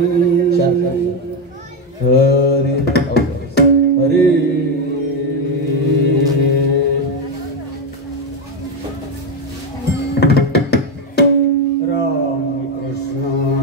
Hare Hare Ram Krishna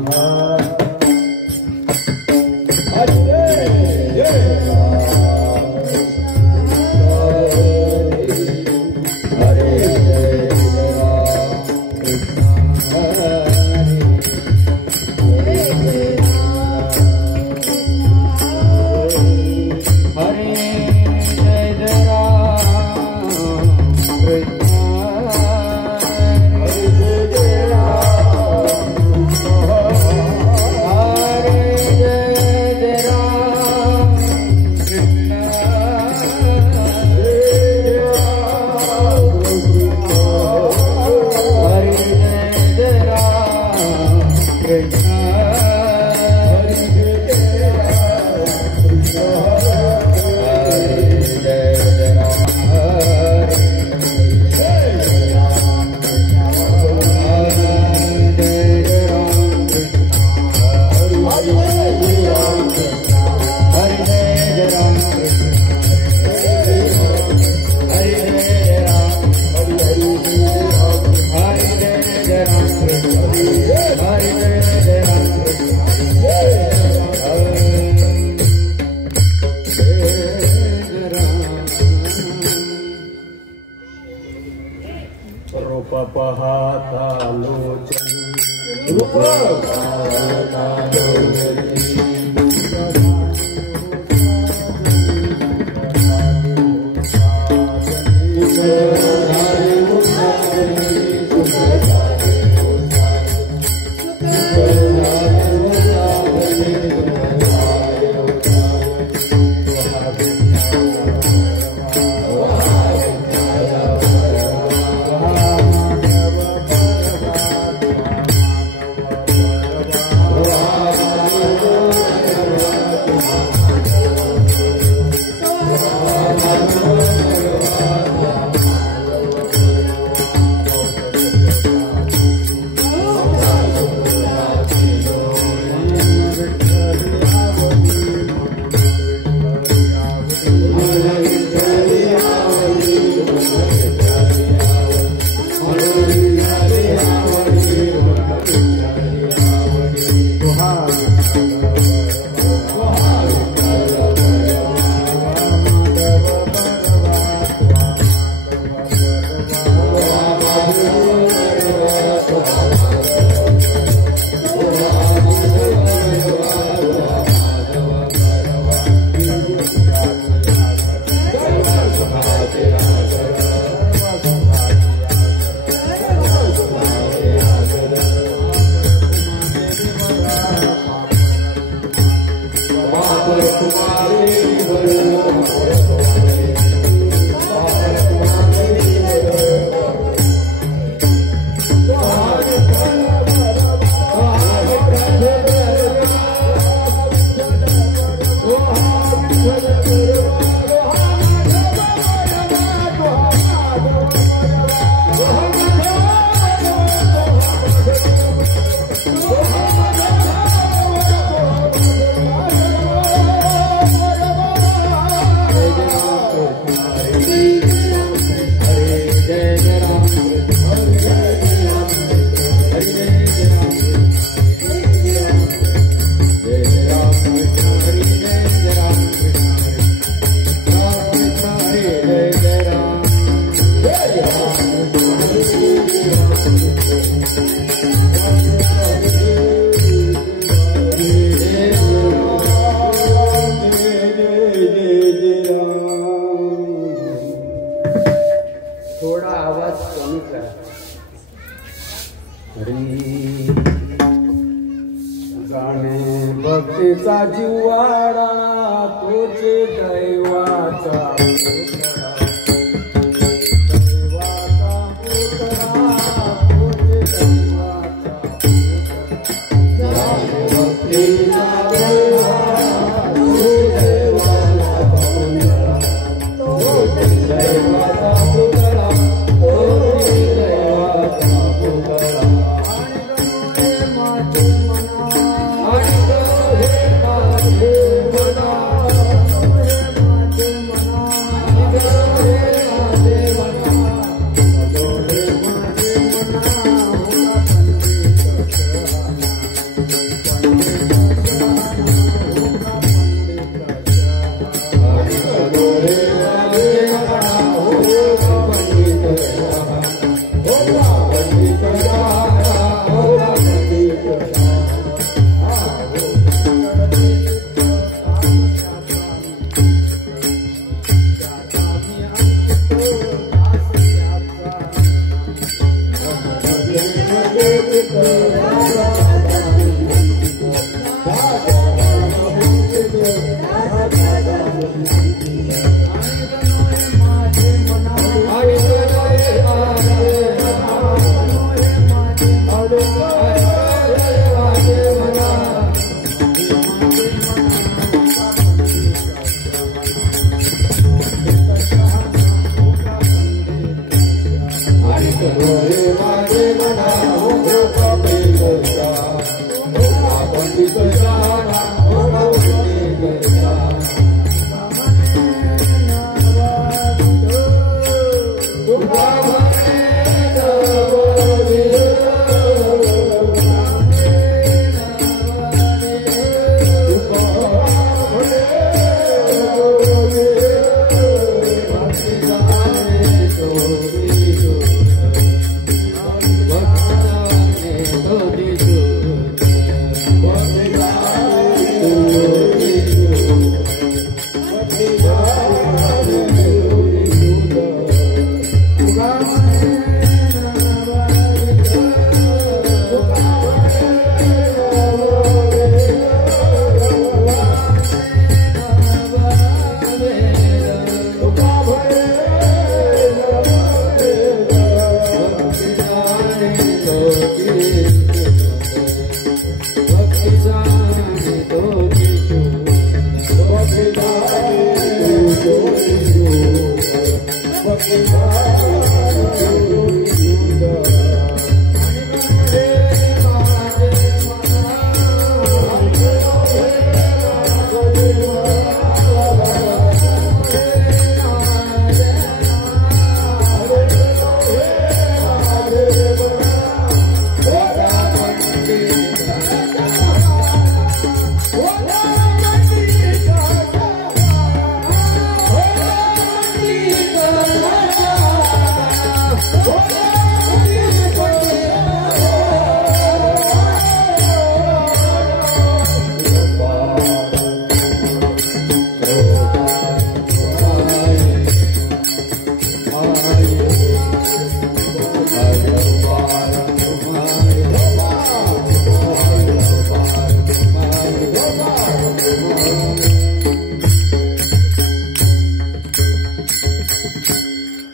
Hare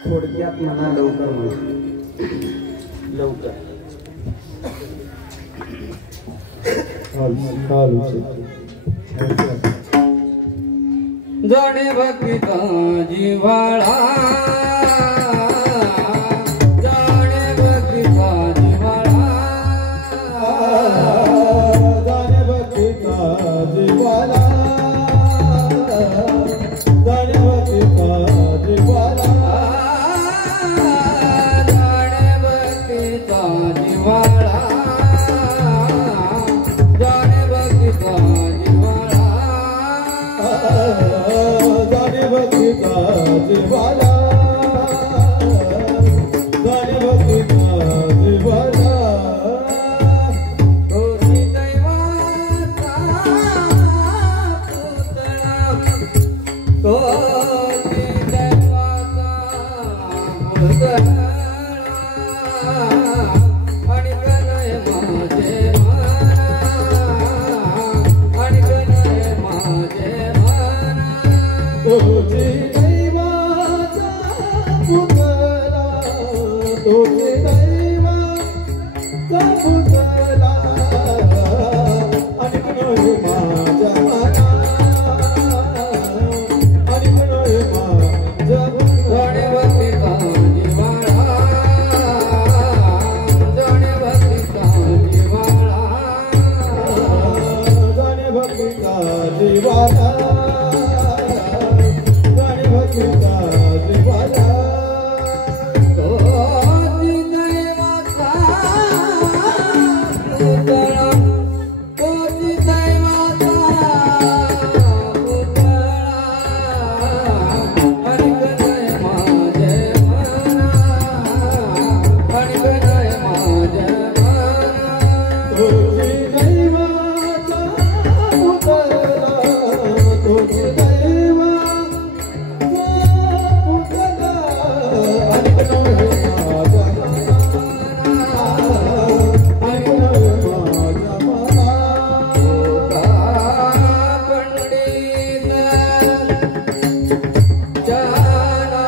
थोडक्यात म्हणा लवकर लवकर जाणे भक्ता जिव्हाळा जाणे भक्ता जिव्हाळा जाणे भक्ता जिव्हाळा जाणे भक्ता जिव्हाळा जाणे भक्ता जिव्हाळा जाणे भक्ता जिव्हाळा जाणे भक्ता जिव्हाळा जाणे भक्ता जिव्हाळा तोची दैवाचा पुतळा तोची दैवाचा पुतळा आणि गणय माझे मना आणि गणय माझे मना तोची दैवाचा पुतळा तोची दैवाचा पुतळा आणि गणय माझ्या मना आणि गणय माझ्या जाणे भक्ता जिव्हाळा जाणे भक्ता जिव्हाळा जाणे भक्ता जिव्हाळा जाणे भक्ता जिव्हाळा तोची दैवाचा पुतळा तोची दैवाचा पुतळा आणि गणय माझे मना आणि गणय माझे मना तोची दैवाचा पुतळा तोची दैवाचा पुतळा आणि गणय माझ्या मना आणि गणय माझ्या मना पंडित जाना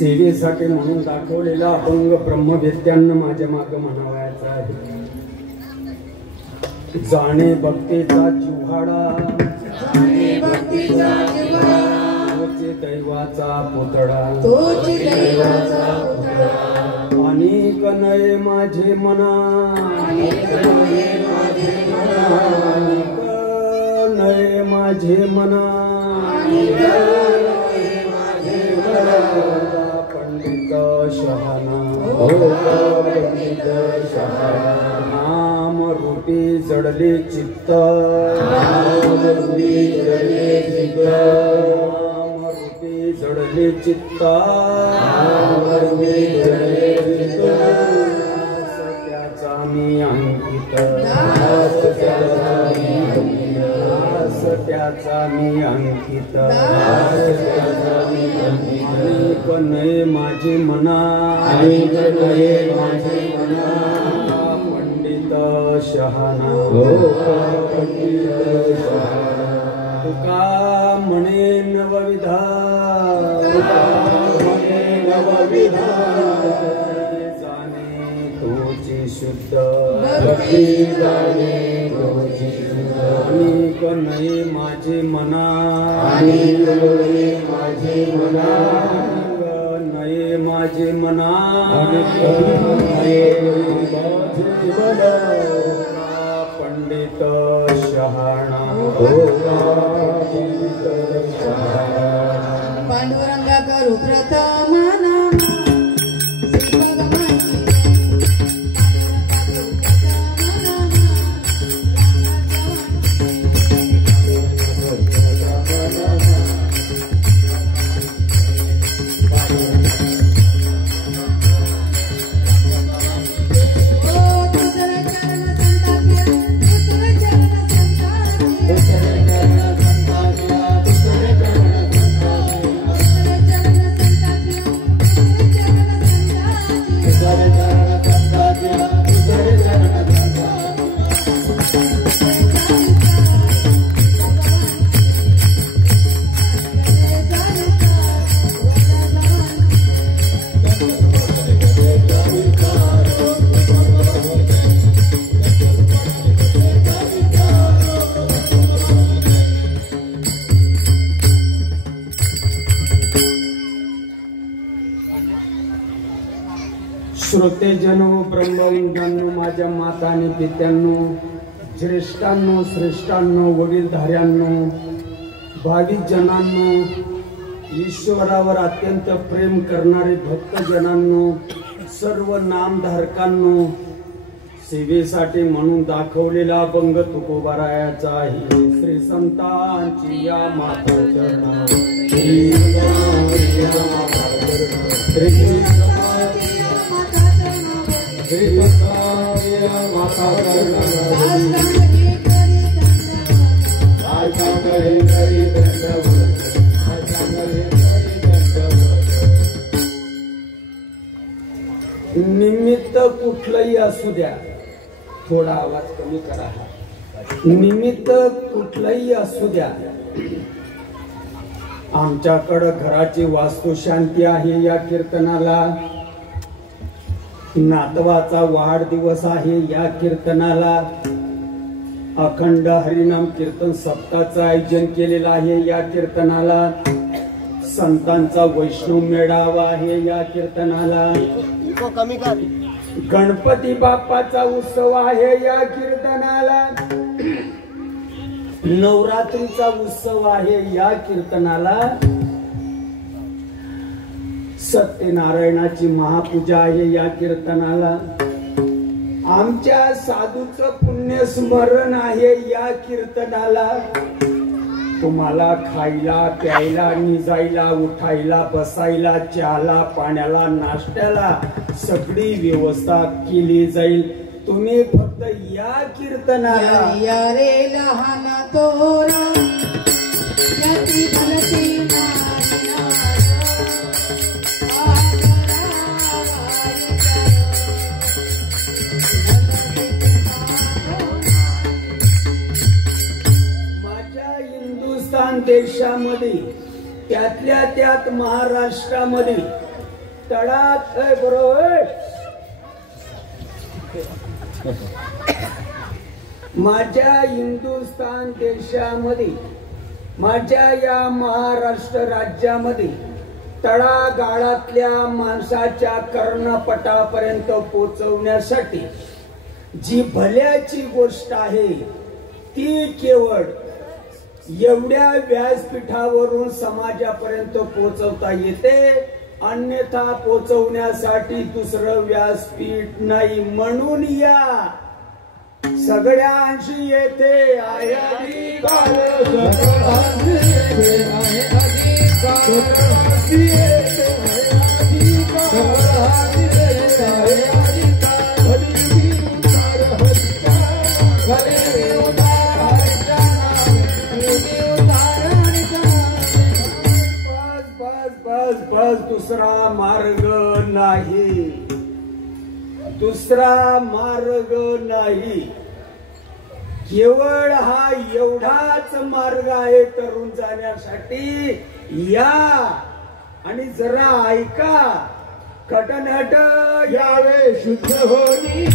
सेवेसाठी म्हणून दाखवलेला अभंग ब्रह्मवेत्यांना माझ्या मागे म्हणावायचा आहे. जाणे भक्तीचा जिव्हाळा, तोचे दैवाचा पुतळा, अनेक नये माझे मना, अनेक नये माझे मना, पंडित शहाणा, नाम रूपी जडले चित्त, नाम रूपी जडले चित्त, त्याचा मी अंकित, त्याचा मी अंकित, अनेक नये माझे मना, पंडित शहाणा, तुका म्हणे नवविधा, जाणे तुझी शुद्ध, अनेक नये माझे मना, नये माझे मना, पंडित शहाणा, पांडुरंगा करू प्रथम नाम, श्रोतेजनो, ब्रह्मविंदांनो, माझ्या माता आणि पित्यांनो, ज्येष्ठांनो, श्रेष्ठांनो, वडीलधाऱ्यांनो, भाविक जनांनो, ईश्वरावर अत्यंत प्रेम करणारे भक्तजनांनो, सर्व नामधारकांनो, सेवेसाठी म्हणून दाखवलेला अभंग तुकोबारायाचा आहे. श्री संतांची या माता निमित्त कुठलंही असू द्या, थोडा आवाज कमी करा. निमित्त कुठलंही असू द्या, आमच्याकडं घराची वास्तुशांती आहे या कीर्तनाला, नातवाचा वाढदिवस आहे या कीर्तनाला, अखंड हरिनाम कीर्तन सप्ताहाचं आयोजन केलेलं आहे या कीर्तनाला, संतांचा वैष्णव मेळावा आहे या कीर्तनाला, गणपती बाप्पाचा उत्सव आहे या कीर्तनाला, नवरात्रीचा उत्सव आहे या कीर्तनाला, सत्यनारायणाची महापूजा आहे या कीर्तनाला, आमच्या साधूचं पुण्यस्मरण आहे या कीर्तनाला, तुम्हाला खायला प्यायला निजायला उठायला बसायला चहाला पाण्याला नाश्त्याला सगळी व्यवस्था केली जाईल. तुम्ही फक्त या कीर्तनाला या रे लहान तोरा याची भलती माझ्या हिंदुस्थान देशामध्ये त्यातल्या त्यात महाराष्ट्रामध्ये तळात बरोबर माझ्या हिंदुस्थान देशामध्ये माझ्या या महाराष्ट्र राज्यामध्ये तळागाळातल्या माणसाच्या कर्णपटापर्यंत पोचवण्यासाठी जी भल्याची गोष्ट आहे ती केवळ एवढ्या व्यासपीठावरून समाजापर्यंत पोचवता येते, अन्यथा पोचवण्यासाठी दुसरं व्यासपीठ नाही. म्हणून या सगळ्यांशी येथे आहे अधिकार, बस दुसरा मार्ग नाही, दुसरा मार्ग नाही. केवळ हा एवढाच मार्ग आहे तरुण जाण्यासाठी. या आणि जरा ऐका, कटनट यावे शुद्ध होनी,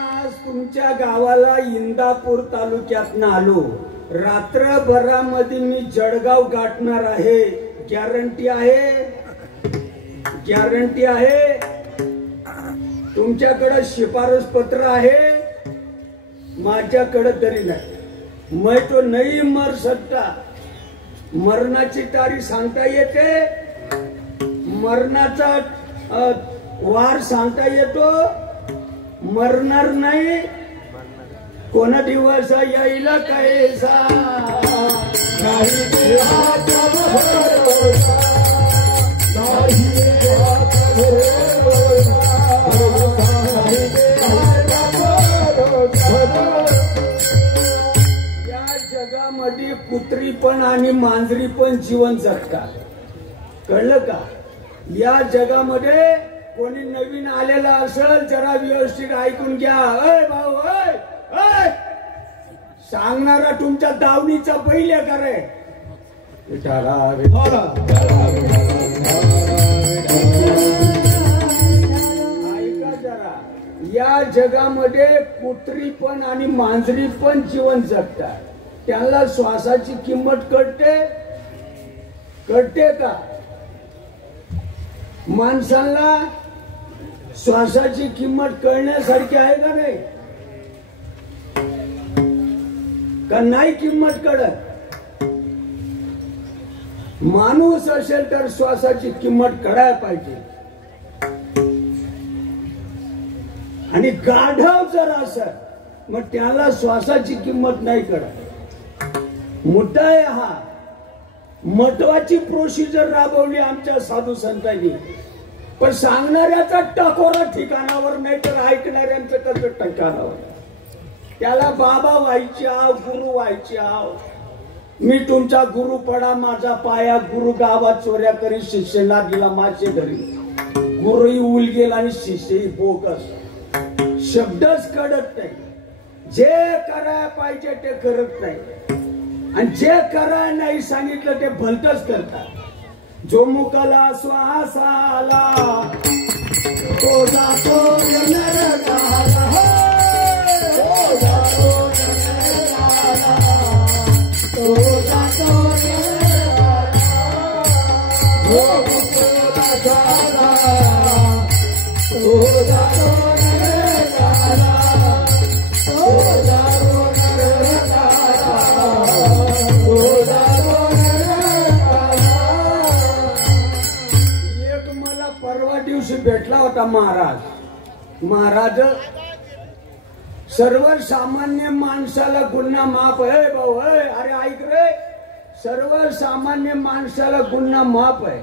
आज तुमच्या गावाला इंदापूर तालुक्यात आलो. रात्रभरामध्ये मी जळगाव गाठणार आहे. गॅरंटी आहे, गॅरंटी आहे. तुमच्याकडे शिफारस पत्र आहे, माझ्याकडे तरी नाही. मैं तो नहीं मर सकता. मरणाची तारीख सांगता येते, मरणाचा वार सांगता येतो, मरणार नाही. कोणा दिवस येईल कैसा नाही देवाचा भरोसा, नाही देवाचा भरोसा, नाही देवाचा भरोसा. या जगामध्ये कुत्री पण आणि मांजरी पण जीवन जगतात, कळलं का? या जगामध्ये कोणी नवीन आलेला असेल जरा व्यवस्थित ऐकून घ्या. अय भाऊ, अय अय सांगणारा तुमच्या दावणीचा पहिले करे. ऐका जरा, या जगामध्ये कुत्री पण आणि मांजरी पण जीवन जगतात. त्यांना श्वासाची किंमत कळते, कळते का? माणसाला श्वासाची किंमत कळण्यासारखी आहे का नाही? का नाही किंमत कळत? माणूस असेल तर श्वासाची किंमत कळायला पाहिजे. आणि गाढव जर असेल मग त्याला श्वासाची किंमत नाही कळत. मुद्दा आहे हा. महत्वाची प्रोसिजर राबवली आमच्या साधू संतांनी, पण सांगणाऱ्याचा टकोरा ठिकाणावर नाही तर ऐकणाऱ्यांचं कसं ठिकाणावर. त्याला बाबा व्हायचे आव, गुरु व्हायचे आव. मी तुमचा गुरु पडा माझा पाया, गुरु गावात चोऱ्या करी शिष्याला दिला मासे धरी. गुरुही उल गेला आणि शिष्यही बोगस. शब्दच कळत नाही. जे करायला पाहिजे ते करत नाही, आणि जे करायला नाही सांगितलं ते भलतच करतात. जो मुकाला श्वास आला तो जातो नरकाला, तो जातो नरकाला, तो जातो नरकाला. जो मुकाला झाला तो जातो नरकाला, तो जातो नरकाला, तो जातो नरकाला. एक मला परवा दिवशी भेटला होता महाराज. महाराज सर्वसामान्य माणसाला गुन्हा माफ आहे भाऊ. अरे ऐक रे, सर्वसामान्य माणसाला गुन्हा माफ आहे.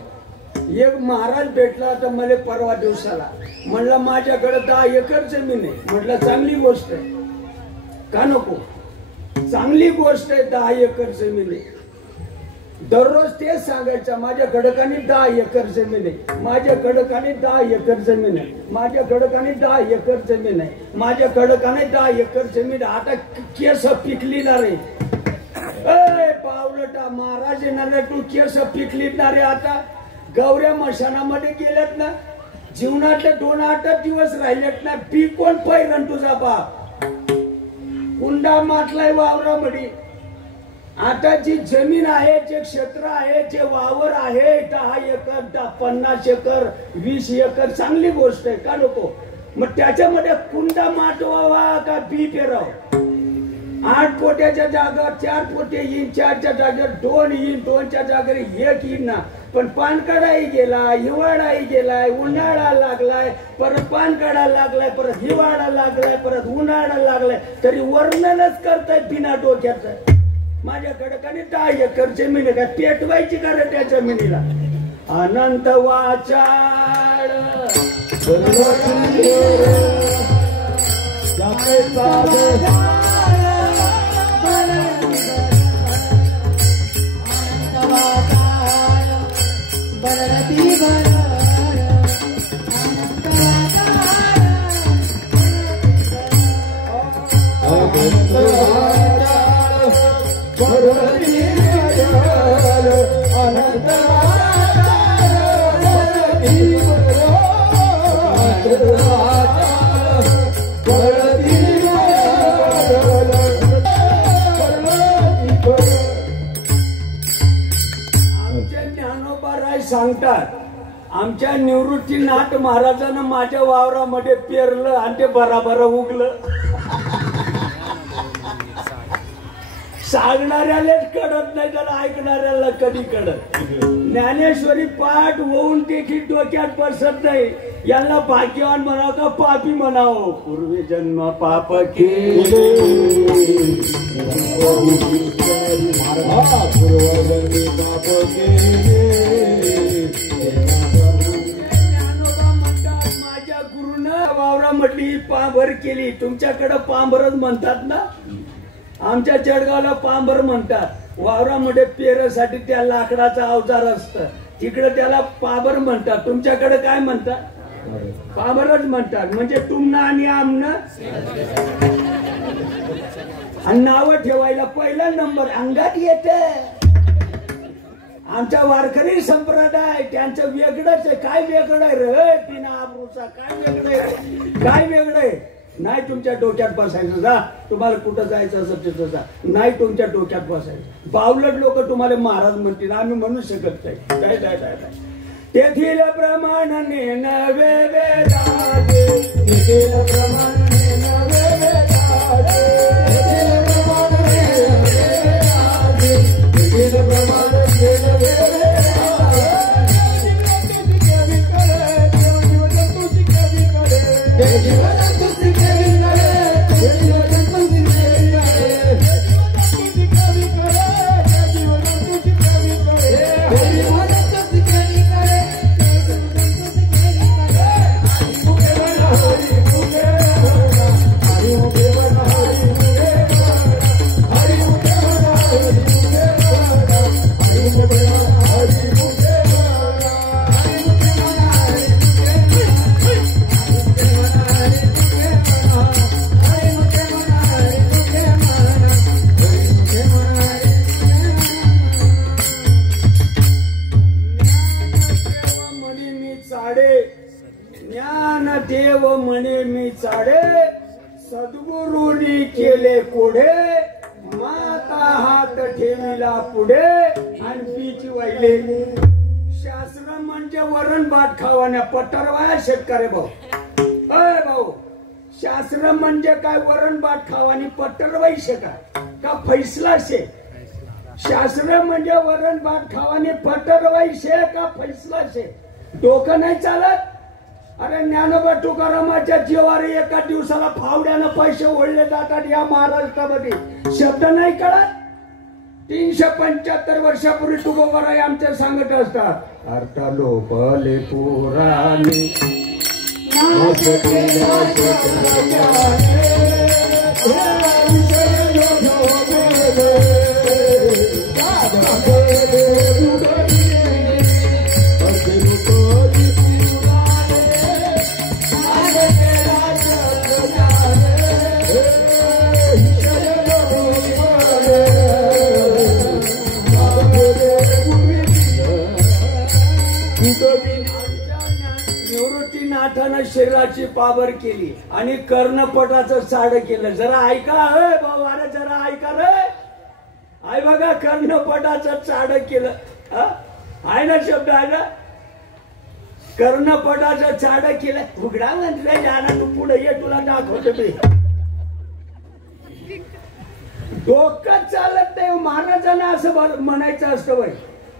एक महाराज भेटला होता मला परवा दिवसाला. म्हणलं माझ्याकडे 10 एकर जमीन आहे. म्हटलं चांगली गोष्ट आहे, का नको? चांगली गोष्ट आहे, 10 एकर जमीन आहे. दररोज तेच सांगायचं, माझ्या खडकाने 10 एकर जमीन आहे, माझ्या खडकाने 10 एकर जमीन आहे, माझ्या खडकाने 10 एकर जमीन आहे, माझ्या खडकाने 10 एकर जमीन आहे. आता केस पिकलीणार आहे. पावलटा महाराज येणार तू केस पिकलीणार आहे. आता गौऱ्या मशानामध्ये गेल्यात ना, जीवनातले 2-8 दिवस राहिलेत ना, पीक कोण पैरण तुझा बाप कुंडा माटलाय वावरामध्ये. आता जी जमीन आहे, जे क्षेत्र आहे, जे वावर आहे, 10 एकर 50 एकर 20 एकर चांगली गोष्ट आहे का नको. मग त्याच्यामध्ये कुंडा माटवावा का बी पेराव. 8 पोट्याच्या जागेवर 4 पोटे येईन, 4च्या जागेवर 2 येईन, 2च्या जागेवर 1 येईन ना. पण पानकाडाही गेला, हिवाळाही गेलाय, उन्हाळा लागलाय, परत पानकाडा लागलाय, परत हिवाळा लागलाय, परत उन्हाळा लागलाय, तरी वर्णनच करताय बिना डोक्याचं. माझ्या खडकाने 10 एकर जमीन आहे, पेटवायची का रे त्या जमिनीला. अनंत वाचाळ सांगतात, आमच्या निवृत्तीनाथ महाराजांना माझ्या वावरामध्ये पेरलं आणि ते बराबर उगलं. सांगणाऱ्यालाच कळत नाही, तर ऐकणाऱ्याला कधी कळत. ज्ञानेश्वरी पाठ होऊन देखील डोक्यात बसत नाही. यांना भाग्यवान म्हणावं का पापी म्हणावं. पूर्वी जन्म पाप केले, माझ्या गुरुनं वावरामधली पांभर केली. तुमच्याकडे पांभरच म्हणतात ना, आमच्या जळगावला पांभर म्हणतात. वावरामध्ये पेरसाठी त्या लाकडाचा अवजार असतं, तिकडे त्याला पांभर म्हणतात. तुमच्याकडे काय म्हणतात? पांभरच म्हणतात. म्हणजे तुमनं आणि आमनं. आणि नावं ठेवायला पहिला नंबर अंगात येते. आमचा वारकरी संप्रदाय त्यांचं वेगळंच आहे. काय वेगळं आहे रे पिना आबरूचा, काय वेगळं आहे, काय वेगळं आहे. नाही तुमच्या डोक्यात बसायचं. जा तुम्हाला कुठं जायचं असं तिथं जा, नाही तुमच्या डोक्यात बसायचं. बावलट लोक तुम्हाला महाराज म्हणतील, आम्ही म्हणू शकत नाही. काय काय काय काय तेथील प्रमाणाने नवे वेदाचे, तेथील प्रमाणाने नवे वेदाचे, तेथील प्रमाणाने नवे वेदाचे, तेथील प्रमाणाने नवे ज्ञानदेव म्हणे मी चाडे, सद्गुरूंनी केले कोडे, माता हात ठेविला पुढे आणि बीच वाहिले. शास्त्र म्हणजे वरण भात खावाने पटरवाया शेतकरी भाऊ. अय भाऊ, शास्त्र म्हणजे काय? वरण भात खावानी पटरवाई शेका का फैसला शे. शास्त्र म्हणजे वरण भात खावानी पटरवाई शे का फैसला शे. डोकं नाही चालत. अरे ज्ञानोबा तुकारामाच्या जीवारी एका दिवसाला फावड्यानं पैसे ओढले जातात या महाराष्ट्रामध्ये. शब्द नाही कळत. 375 वर्षापूर्वी तुकोबाराय आमच्या सांगत असतात, अर्थ लोभले पुराणे शरीराची पावर केली आणि कर्णपटाचं चाड केलं. जरा ऐका अरे भाऊ, अरे जरा ऐका रे. आहे बघा, कर्णपटाचं चाड केलं. आहे ना शब्द, आहे ना, कर्णपटाचं चाड केलं. उघडा म्हणते जाना, तू पुढे ये, तुला दाखवतो मी. डोकं चालत नाही महाराजांना असं म्हणायचं असतं बाई.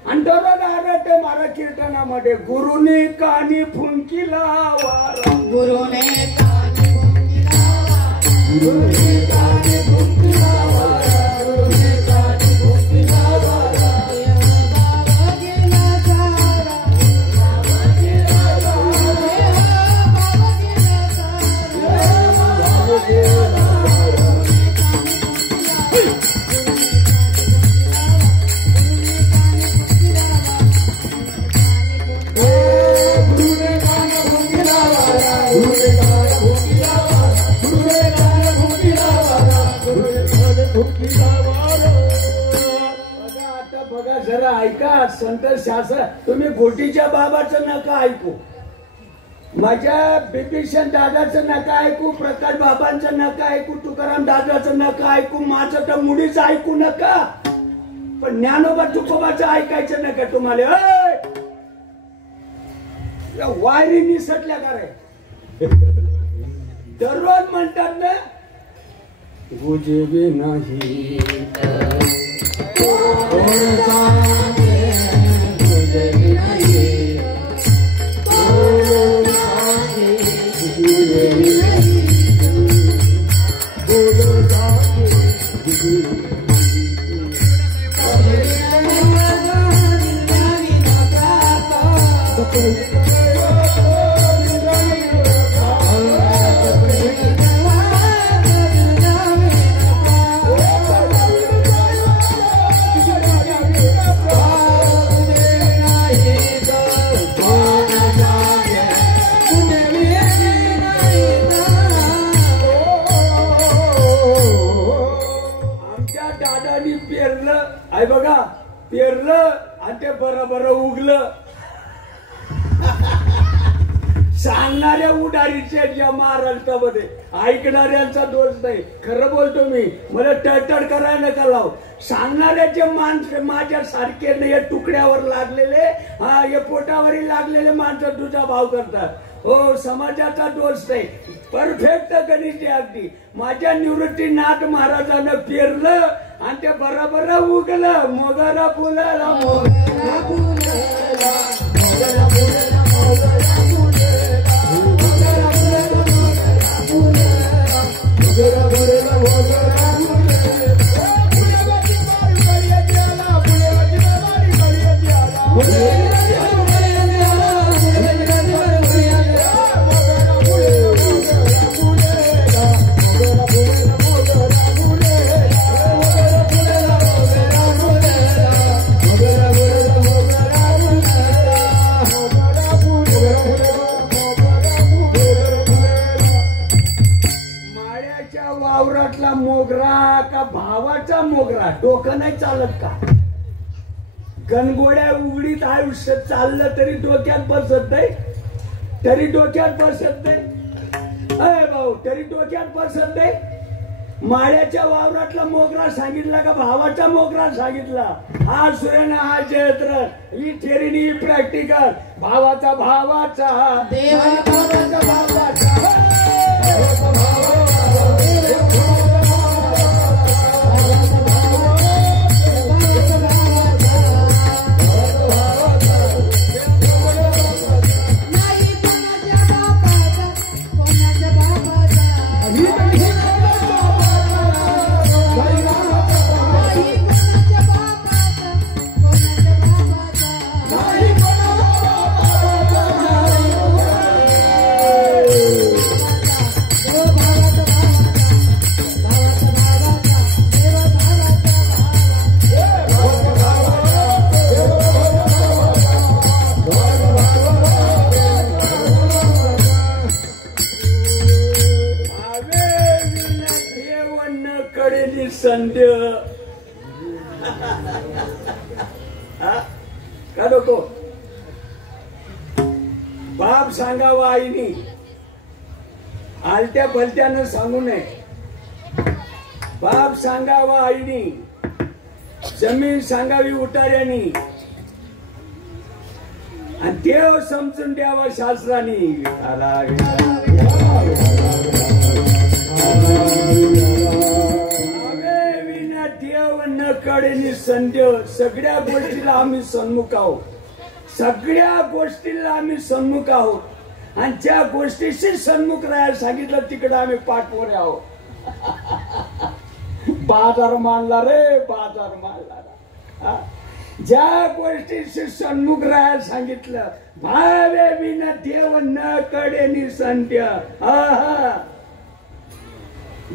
आणि दररोज आरटे मारा कीर्तनामध्ये गुरुने कानी फुंकीला वारा, गुरुने कानी फुंकीला वारा, गुरुने कानी फुंकीला वारा, गुरुने कानी फुंकीला वारा. बाबा गेला सारा, बाबा गेला सारा, बाबा गेला सारा, बाबा गेला सारा. आता बघा जरा ऐका संत शास्त्र. तुम्ही गोटीच्या बाबाचं नका ऐकू, माझ्या बिभीषण दादाचं नका ऐकू, प्रकाश बाबांचं नका ऐकू, तुकाराम दादाचं नका ऐकू, माझं तर मुळीच ऐकू नका. पण ज्ञानोबा तुकोबाचं ऐकायचं नका तुम्हाला. वायरी निसटल्या का रे? दररोज म्हणतात ना, गुजबी नाही पेरलं. आहे बघा, पेरलं आणि ते बरोबर उगलं. सांगणाऱ्या उडारीचे या महाराष्ट्रामध्ये, ऐकणाऱ्यांचा दोष नाही. खरं बोलतो मी, मला टळटळ करायला नका लाव. सांगणाऱ्याचे माणसं माझ्या सारखे हे तुकड्यावर लागलेले, हे पोटावरही लागलेले माणसं तुझा भाव करतात. हो, समाजाचा दोष नाही, परफेक्ट गणित आहे अगदी. माझ्या निवृत्तीनाथ महाराजांना पेरलं आणि ते बरोबर उगलं. मोगरा फुलाला मोगरा फुलाला, मोगरा फुलाला, मोगरा वावरातला मोगरा का भावाचा मोगरा? डोकं नाही चालत का? गणगोड्या उघडीत आयुष्य चाललं तरी डोक्यात बसत नाही, तरी डोक्यात बसत नाही. अय भाऊ, तरी डोक्यात बसत नाही. माळ्याच्या वावरातला मोगरा सांगितला का भावाचा मोगरा सांगितला? हा सूर्यना हा जयत्र, ही थेरीनी ही प्रॅक्टिकल. भावाचा भावाचा भावाचा भावाचा संध्य का नको? बाप सांगावा आईनी, आलत्या भलत्यानं सांगू नये. बाप सांगावा आईनी, जमीन सांगावी उतार्यानी, आणि देव समजून द्यावा शास्त्रानी. विना देव न कडेनी संदेव. सगळ्या गोष्टीला आम्ही सन्मुख आहोत, सगळ्या गोष्टीला आम्ही सन्मुख आहोत, आणि ज्या गोष्टीशी सन्मुख राहायला सांगितलं तिकडे आम्ही पाठवणे आहोत. बाजार मानला रे, बाजार मानला. ज्या गोष्टीशी सन्मुख राहायला सांगितलं, भावे विना देव न कडेनी संध्य.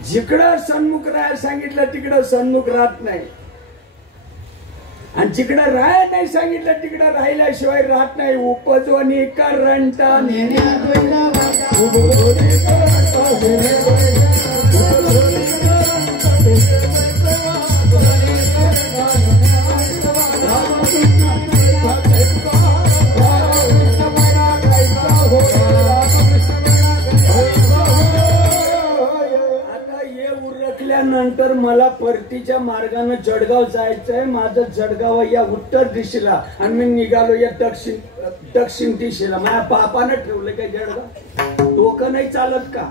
जिकडं सन्मुख राहायला सांगितलं तिकडं सन्मुख राहत नाही, आणि जिकडं राहायला नाही सांगितलं तिकडं राहिल्याशिवाय राहत नाही. उपजवणी करंटा नंतर मला परतीच्या मार्गाने जळगाव जायचंय. माझं जळगाव या उत्तर दिशेला, आणि मी निघालो या दक्षिण दिशेला. माझ्या बापानं ठेवलं काय जळगाव? डोकं नाही चालत का?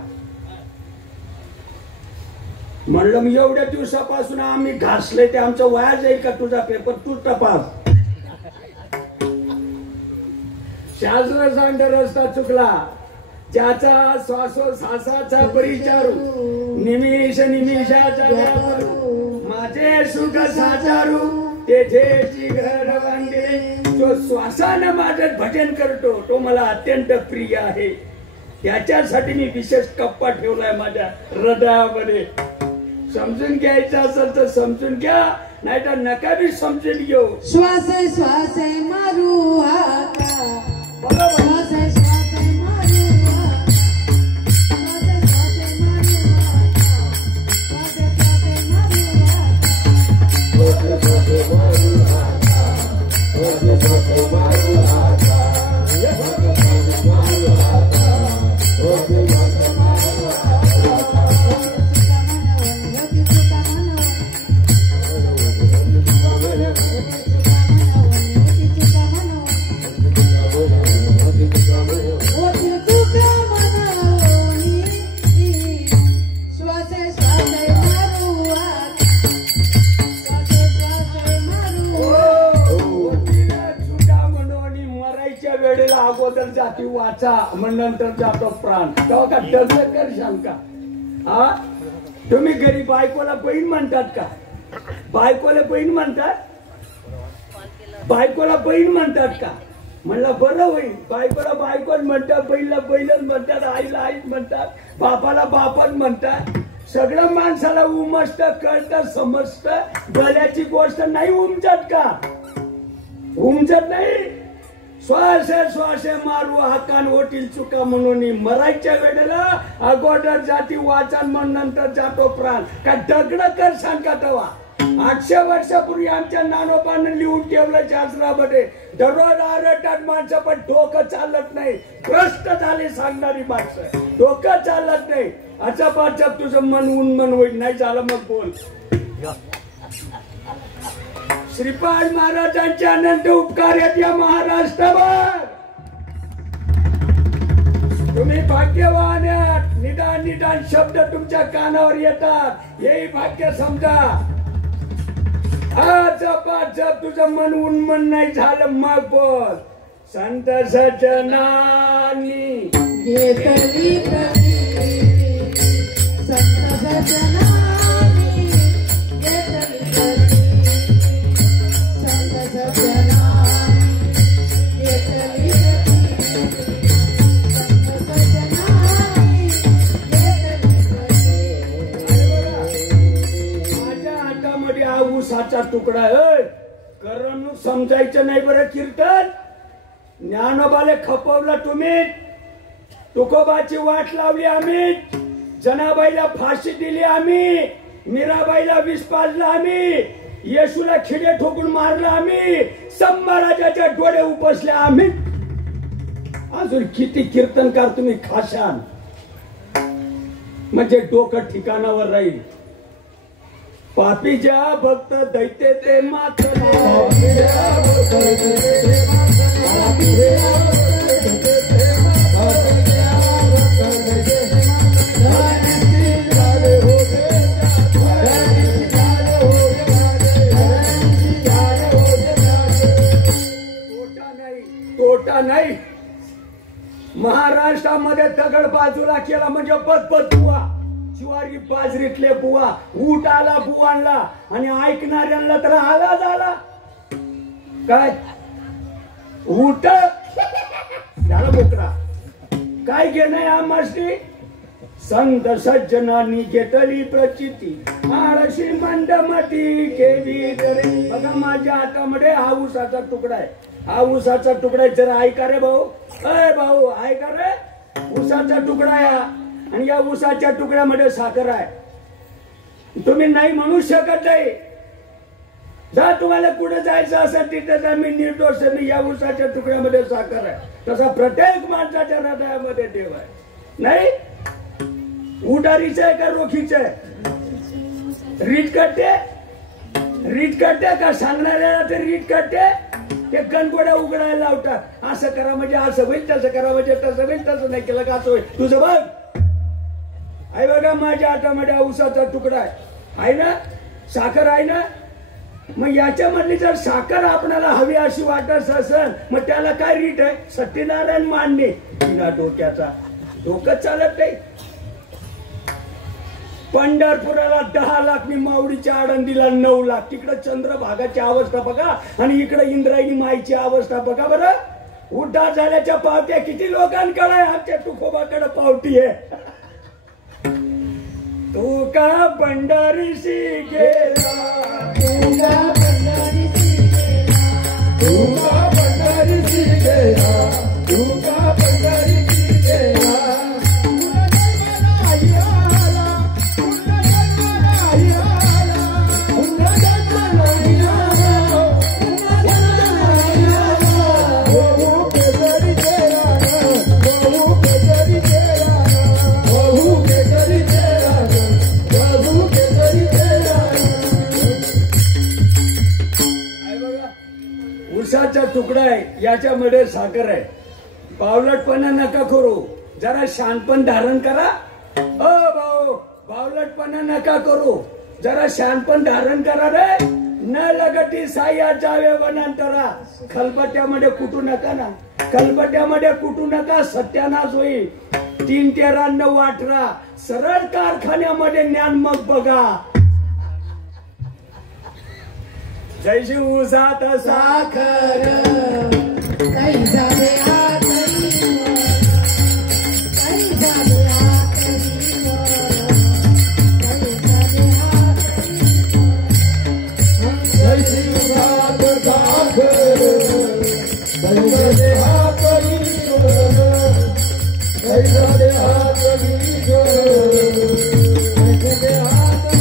म्हणलं मी एवढ्या दिवसापासून आम्ही घासले, ते आमचं वाया जाईल का? तुझा पेपर तू तपास. शास्त्र सांगत रस्ता चुकला, ज्याचा श्वासोश्वासाचा परिचारू, निमिष निमिषाचा माझे सुख साचारू, तेथेची घर बांधे. जो श्वासानं माझं भजन करतो तो मला अत्यंत प्रिय आहे. त्याच्यासाठी मी विशेष कप्पा ठेवलाय माझ्या हृदयामध्ये. समजून घ्यायचं असेल तर समजून घ्या, नाही तर नका बी समजून घेऊ. श्वासे श्वासे मारू आता, बरोबर. श्वासे श्वासे मारू आता, श्वासे श्वासे मारू आता, श्वासे श्वासे मारू अगोदर जाती वाचा, मग नंतर जातो प्राण. तेव्हा का डगलं कर शंका? हा, तुम्ही घरी बायकोला बहीण म्हणतात का? बायकोला बहीण म्हणतात? बायकोला बहीण म्हणतात का? म्हणलं बरं होईल. बायकोला बायकोच म्हणतात, बहिणीला बहीणच म्हणतात, आईला आईच म्हणतात, बापाला बापच म्हणतात. सगळं माणसाला उमजत, कळत, समजत. गळ्याची गोष्ट नाही उमजत का? उमजत नाही. श्वासे श्वासे मारू हाकान होतील चुका म्हणून. मरायच्या वेळेला अगोदर जाती वाचन, मग नंतर जातो प्राण. का दगड कर सांगा तेव्हा? 800 वर्षापूर्वी आमच्या नानोबानं लिहून ठेवलं शास्त्रामध्ये. दररोज आरडतात माणसं, पण डोकं चालत नाही. भ्रष्ट झाले सांगणारी माणसं, डोकं चालत नाही. अचापाचप तुझं मन उन्मन होईल. नाही झालं मग बोल. श्रीपाद महाराजांचे अनंत उपकार आहेत या महाराष्ट्रावर. तुम्ही भाग्यवान आहात. निदान निदान शब्द तुमच्या कानावर येतात, हेही भाग्य समजा. जप तुझं मन उन्मन नाही झालं मग बोल. संत सजनानी घेतली प्रती, संत सजनानी घेतली प्रती, संत सजनानी घेतली प्रती, संत सजनानी घेतली प्रती. माझ्या हातामध्ये हा ऊसाचा तुकडा आहे. करणूक समजायचं नाही बरं. कीर्तन ज्ञानोबाले खपवलं तुम्ही, तुकोबाची वाट लावली आम्ही, जनाबाईला फाशी दिली आम्ही, मीराबाईला विष पाजलं आम्ही, येशूला खिडे ठोकून मारलं आम्ही, संभाराजाच्या डोळे उपसले आम्ही. अजून किती कीर्तनकार तुम्ही खाशान? म्हणजे डोकं ठिकाणावर राहील. पापीच्या भक्त दैत्य ते मात्र तोटा नाही. महाराष्ट्रामध्ये दगड बाजूला केला म्हणजे पदपद बुवा, ज्वारी बाजरीतले बुवा, ऊट आला बुवांना आणि ऐकणाऱ्यांना तर आला झाला. काय ऊट झाला बोकडा. काय घेणं आमाशी संत सज्जनांनी घेतली प्रचिती आळशी मंडमती केली करे. बघा माझ्या हातामध्ये हा ऊसाचा तुकडा आहे. हा ऊसाचा तुकडा जरा ऐका रे भाऊ. अय भाऊ ऐका रे. ऊसाचा तुकडा आहे आणि या ऊसाच्या तुकड्यामध्ये साखर आहे. तुम्ही नाही म्हणू शकत नाही. जा तुम्हाला कुठे जायचं असं तिथे जा. मी निर्दोष मी या ऊसाच्या तुकड्यामध्ये साखर आहे. तसा प्रत्येक माणसाच्या हृदयामध्ये देव आहे. नाही उडारीचं आहे का रोखीचं आहे? रीट करते का सांगणाऱ्याला ते रीट करते. ते गणगोड्या उघडायला लावतात. असं करा म्हणजे असं होईल, तसं करा म्हणजे तसं होईल, तसं नाही केलं का असं होईल. तुझं बघ आहे बघा माझ्या हातामध्ये ऊसाचा तुकडा आहे ना, साखर आहे ना. मग याच्यामधली जर साखर आपल्याला हवी अशी वाटत असेल मग त्याला काय रीट आहे? सत्यनारायण मांडणे बिना डोक्याचा. डोकं चालत नाही. पंढरपुराला 10 लाख मी माऊलीच्या आळंदीला 9 लाख. तिकडे चंद्रभागाची अवस्था बघा आणि इकडे इंद्रायणी माईची अवस्था बघा बरं. उड्डाण झाल्याच्या पावत्या किती लोकांकडे आहे? आमच्या तुकोबाकडे पावती आहे. तू का पंढरीशी गेला, तू का पंढरीशी गेला, तू का पंढरीशी गेला. ऊसाचा तुकडा आहे याच्यामध्ये साखर आहे. बावलटपणा नका करू. जरा शानपण धारण करा. भाऊ बावलटपणा नका करू. जरा शानपण धारण करा रे. न लगटी साया जावे वनांतरा. खलबट्यामध्ये कुटू नका ना. खलबट्यामध्ये कुटू नका. सत्यानाश होईल. 3 13 9 18 सरळ कारखान्यामध्ये ज्ञान मग बघा. जैशी ऊसात साखर काही झाले आतरी मन, काही झाले आतरी मन, काही झाले आतरी मन. जैसी ऊसात साखर काही झाले आतरी मन, काही झाले आतरी मन, काही झाले आतरी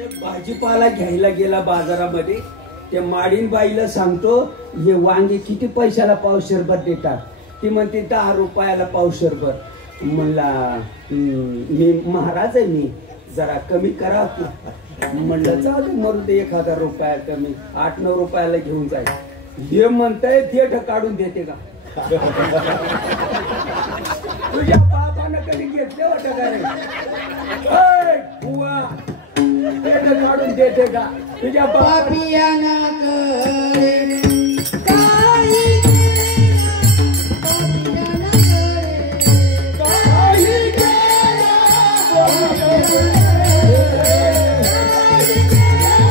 एक भाजीपाला घ्यायला गेला बाजारामध्ये. ते माडीनबाईला सांगतो हे वांगे किती पैशाला पावशेरभर देतात. ती म्हणते 10 रुपयाला पावशेरभर. म्हणला मी महाराज आहे मी जरा कमी करा की. म्हणलं जाऊ दे मरू दे 1000 रुपया कमी 8-9 रुपयाला घेऊन जाईल. हे म्हणताय देठ काढून देते का? तुझ्या बापानं कधी घेतले होतं का रे? बुवा देठ काढून देते का? तुझ्या बापा पापियाना करे काही केला, पापियाना करे काही केला,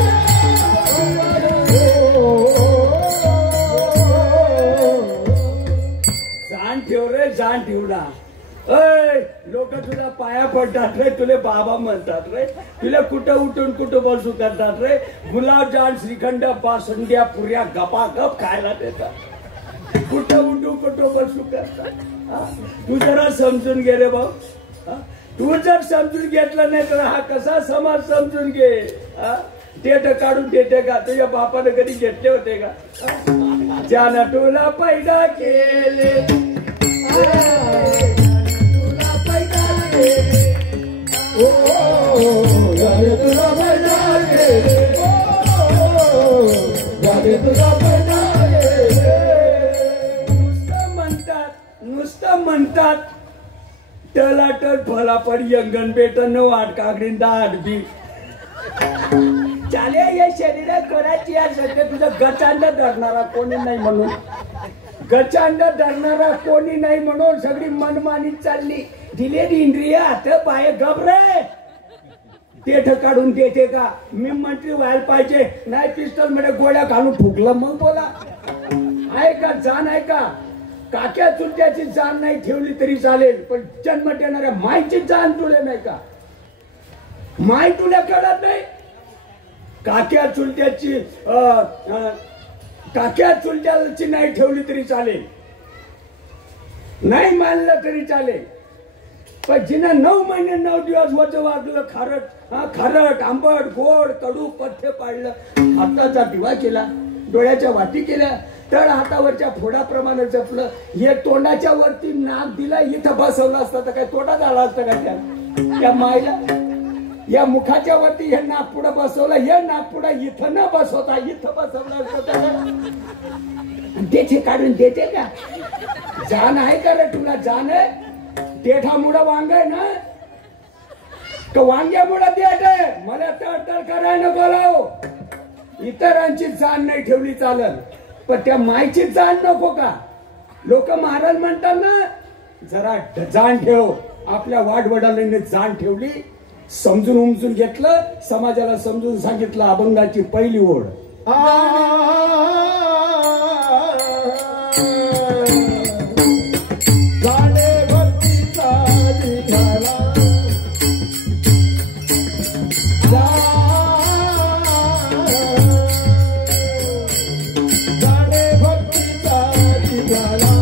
जाण ठेव रे जाण ठेव ना. लोक तुला पाया पडतात रे. तुले बाबा म्हणतात रे. तुला कुठं उठून कुठं बसू करतात रे. गुलाबजाम श्रीखंड बासुंद्या पुऱ्या गपागप खायला देतात. कुठं उठू कुठं बसू करतात. तू जरा समजून घे रे भाऊ. तू जर समजून घेतलं नाही तर हा कसा समाज समजून घे. देठ काढून देते का? तुझ्या बापाने कधी घेतले होते का? ज्यानं तुला पैदा केले तुला पैदा केले जाने तुला पैदा केले जाने तुला पैदा केले नुसतं म्हणतात टलाटट फलाफळ यंगण बेटन वाट काकडीन दाट बी चाले या शरीरात करायची या सध्या तुझं गचांड धरणारा कोणी नाही म्हणून गचांड धरणारा कोणी नाही म्हणून सगळी मनमानी चालली दिलेली इंद्रिय हात पाय घबरे तेठ काढून देते का मी मंत्री व्हायला पाहिजे नाही पिस्टल मध्ये गोळ्या घालून फुकलं मग बोला आहे का जाण आहे का काक्या चुलत्याची जाण नाही ठेवली तरी चालेल पण जन्म देणाऱ्या मायची जाण तुले नाही का माय तुला कळत नाही काक्या चुलत्याची नाही ठेवली तरी चालेल नाही मानलं तरी चालेल पण जिनं 9 महिने 9 दिवस वच वागलं खारट आंबट गोड कडू पथ्य पाडलं हाताचा दिवा केला डोळ्याच्या वाटी केल्या तळ हातावरच्या फोडाप्रमाणे जपलं हे तोंडाच्या वरती नाक दिला इथं बसवलं असतं तर काय तोंडा झाला असतं का त्या मायला या मुखाच्या वरती हे नागपुडा बसवलं हे नागपुडा इथं न बसवता इथं बसवलं असतं देते काढून देते का जाण आहे का रे तुला जाण आहे देठा मुडा वांग आहे ना का वांग्या मुडा देठ आहे मला तळतळ करायला नको लाव इतरांची जाण नाही ठेवली चालत पण त्या मायची जाण नको का लोक महाराज म्हणतात ना जरा जाण ठेव आपल्या वाडवडिलांनी जाण ठेवली समजून उमजून घेतलं समाजाला समजून सांगितलं अभंगाची पहिली ओढ जाणे भक्तीचा निघाला जाणे भक्तीचा निघाला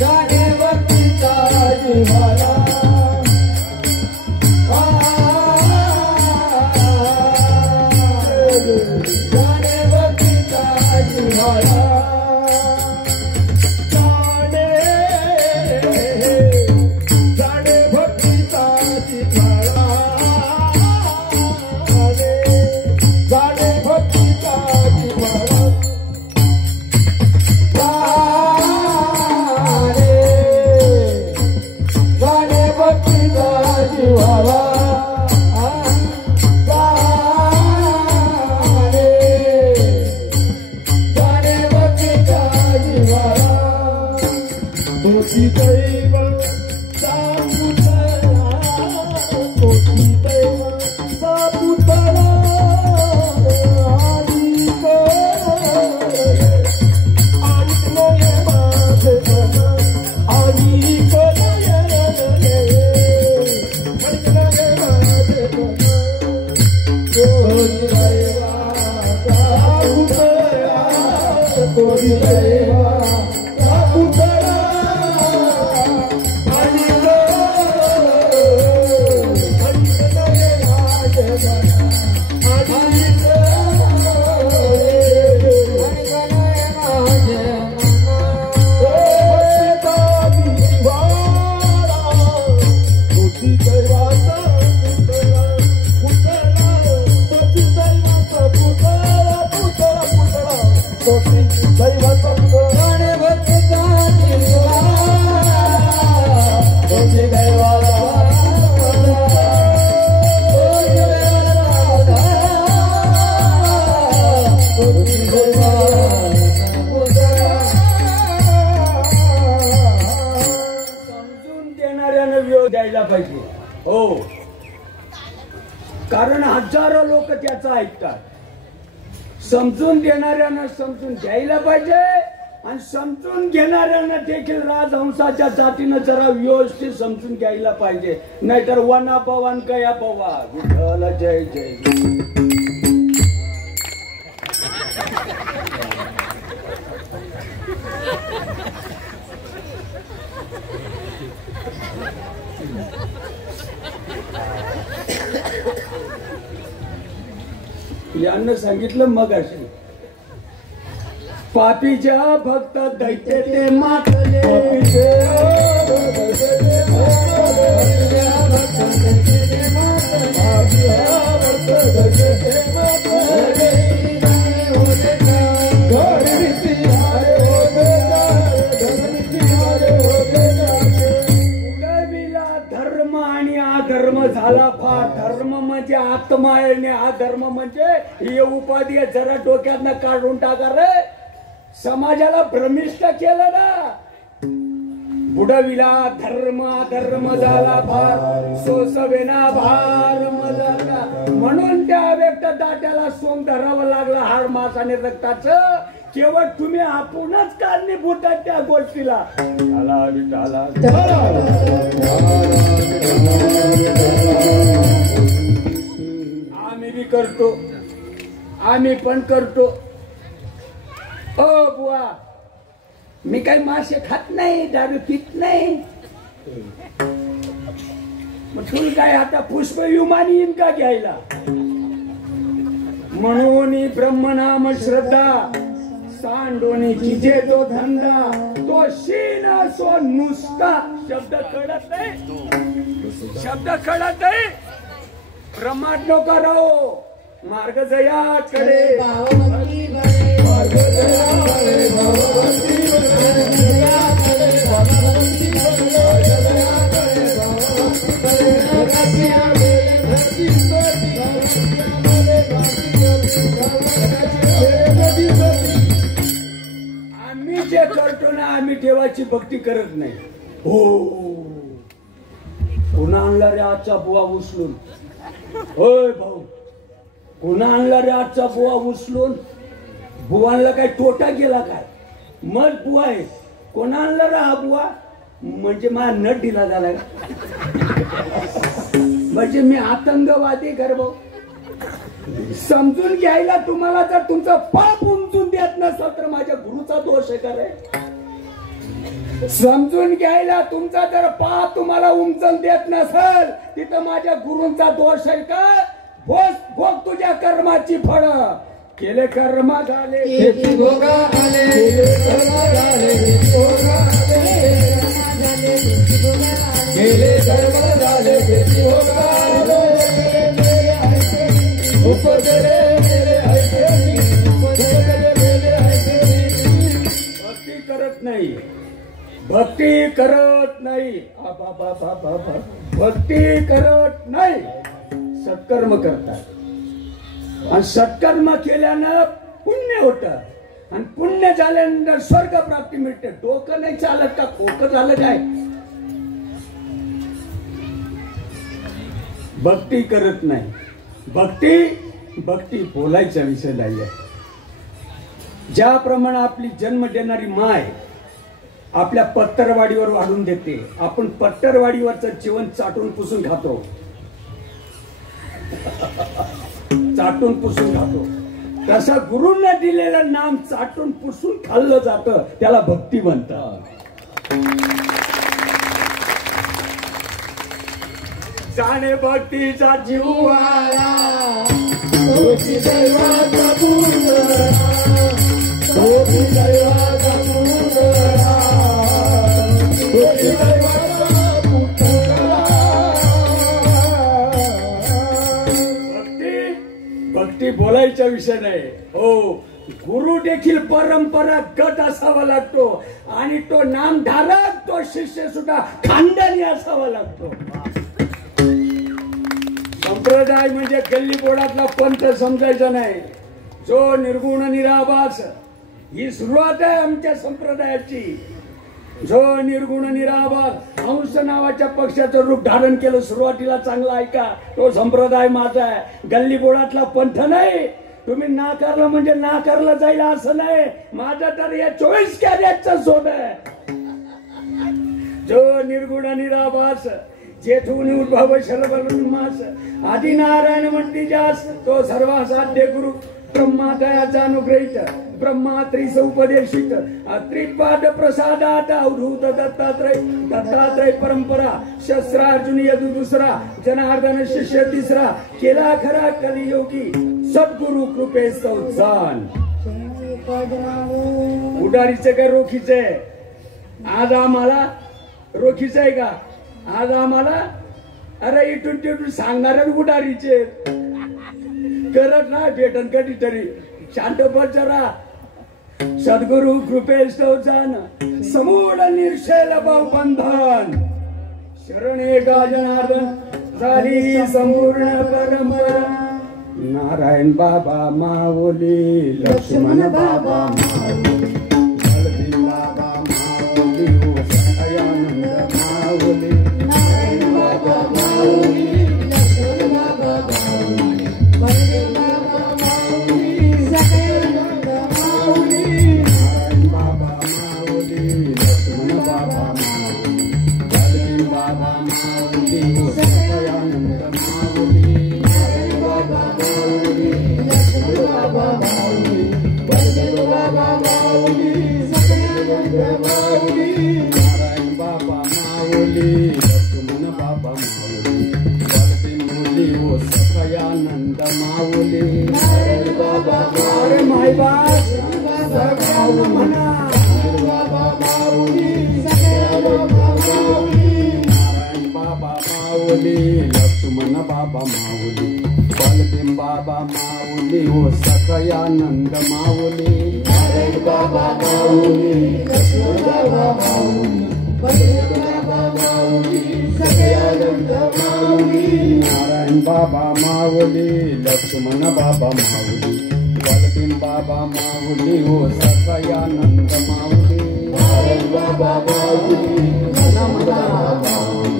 जाणे भक्तीचा निघाला जाणे भक्तीचा निघाला जाणे भक्तीचा निघाला जाणे भक्तीचा निघाला जाणे भक्तीचा निघाला कोटी दैव कोटी दैव सापुतळा कोटी दैव सापुतळा समजून देणाऱ्यानं वेळ द्यायला पाहिजे हो कारण हजारो लोक त्याचं ऐकतात समजून देणाऱ्यानं समजून द्यायला पाहिजे आणि समजून घेणाऱ्यांना देखील राजहंसाच्या जातीनं जरा व्यवस्थित समजून घ्यायला पाहिजे नाहीतर वना पवन कया पवा विठ्ठल जय जय यांना सांगितलं मग अशी पापीच्या भक्त दैत्य ते मातले धर्म आणि अधर्म झाला फार. धर्म म्हणजे आत्मा आहे आणि अधर्म म्हणजे ही उपाधी आहे. जरा डोक्यातनं काढून टाका रे. समाजाला भ्रमिष्ट केलं ना. बुडविला धर्म अधर्म झाला फार सोसवेना भार मजाला. म्हणून त्या व्यक्त दाट्याला सोंग धरावं लागलं हाड मास आणि रक्ताचं. केवळ तुम्ही आपणच कारणीभूत आहे त्या गोष्टीला. झाला विटाला आम्ही बी करतो. आम्ही पण करतो. ओ बुवा मी काही मासे खात नाही दारू पित नाही. मग तुला काय आता पुष्प विमान येईन का घ्यायला. म्हणून ब्रह्मनाम श्रद्धा सांडोनी जिजे तो धंदा तो शीन सो नुसता. शब्द कळत नाही. शब्द कळत नाही. प्रमाद नको राहो. मार्ग जयाकडे मार्ग जयाकडे आम्ही जे करतो ना आम्ही देवाची भक्ती करत नाही. हो पुन्हा आणला रे आजचा बुवा उचलून. होय भाऊ पुन्हा आणला रे आजचा बुवा उचलून. बुवांना काय तोटा गेला काय. मग बुवा आहे. कोणा आणला रे हा बुवा म्हणजे माझा नट ढिला झाला म्हणजे मी आतंकवादी गर्भ. समजून घ्यायला तुम्हाला जर तुमचं पाप उमजून देत नसेल तर माझ्या गुरुचा दोष आहे करे. समजून घ्यायला तुमचा जर पाप तुम्हाला उमजून देत नसेल तिथं माझ्या गुरूंचा दोष आहे का. भोग तुझ्या कर्माची फळ. केले कर्म झाले भोगा आले. केले कर्म झाले भक्ती करत नाही. भक्ती करत नाही. भक्ती करत नाही. सत्कर्म करतात. आणि सत्कर्म केल्यानं पुण्य होत. आणि पुण्य झाल्यानंतर स्वर्ग प्राप्ती मिळते. डोकं नाही चालत का. खोकं झालं काय. भक्ती करत नाही. भक्ती बोलायचा विषय नाही आहे. ज्याप्रमाणे आपली जन्म देणारी माय आपल्या पत्तरवाडीवर वाढून देते. आपण पत्तरवाडीवरचं जेवण चाटून पुसून खातो. चाटून पुसून खातो. तसा गुरूंना दिलेलं नाम चाटून पुसून खाल्लं जातं. त्याला भक्ती म्हणतात. जाणे भक्तीचा जीवाला दैवाचा पुतळा. भक्ती बोलायचा विषय नाही. हो गुरु देखील परंपरागत असावा लागतो. आणि तो नामधारक तो शिष्य सुद्धा खानदानी असावा लागतो. संप्रदाय म्हणजे गल्ली बोळातला पंथ समजायचा नाही. जो निर्गुण निराभास ही सुरुवात आहे आमच्या संप्रदायाची. जो निर्गुण निराभास हंस नावाच्या पक्षाचं रूप धारण केलं सुरुवातीला चांगला ऐका. तो संप्रदाय माझा आहे. गल्ली बोळातला पंथ नाही. तुम्ही नाकारलं म्हणजे नाकारलं जाईल असं नाही. माझा तर या 24 कॅरेटचा शोध आहे. जो निर्गुण निराभास जेथून उद्भव शरबलुन्मास आदिनारायण म्हणती जास तो सर्वसाध्य गुरु ब्रह्मादयाचा अनुग्रहित ब्रह्मा त्रिसौपदेशित त्रिपाद प्रसादात अवधूत दत्तात्रय परंपरा शस्त्रार्जुन यदु दुसरा जनार्दन शिष्य तिसरा केला खरा कलियोगी सद्गुरु कृपे संसान. उडारीचं काय रोखीचं आहे? आज आम्हाला रोखीचं आहे का? आज आम्हाला अरे इथून तिथून सांगणार उडारीचे करत नाही भेटन कधीतरी. शांत बस जरा. सद्गुरु कृपेस्तव जाण समूळ निर्शेल बंधन शरणे का जनार्दन झाली संपूर्ण परंपरा. नारायण बाबा माऊली लक्ष्मण बाबा माऊली बलदेव बाबा माऊली सदयानंद माऊली नारायण बाबा माऊली लक्ष्मण बाबा माऊली बलदेव बाबा माऊली सदयानंद माऊली नारायण बाबा माऊली लक्ष्मण बाबा माऊली बलदेव बाबा माऊली सदयानंद माऊली नारायण बाबा माऊली लक्ष्मण बाबा माऊली बलदेव बाबा माऊली सदयानंद माऊली नारायण बाबा माऊली लक्ष्मण बाबा माऊली बलदेव मुली ओ सदयानंद माऊली नारायण बाबा अरे माय बाप सगळ्यांना म्हणा बाबा माऊली सदयानंद माऊली नारायण बाबा माऊली लक्ष्मण बाबा माऊली बलदेव बाबा माऊली ओ सदयानंद माऊली नारायण बाबा माऊली लक्ष्मण बाबा माऊली बलदेव बाबा माऊली सदयानंद माऊली नारायण बाबा माऊली लक्ष्मण बाबा माऊली बलदेव बाबा माऊली ओ सदयानंद माऊली नारायण बाबा माऊली लक्ष्मण बाबा माऊली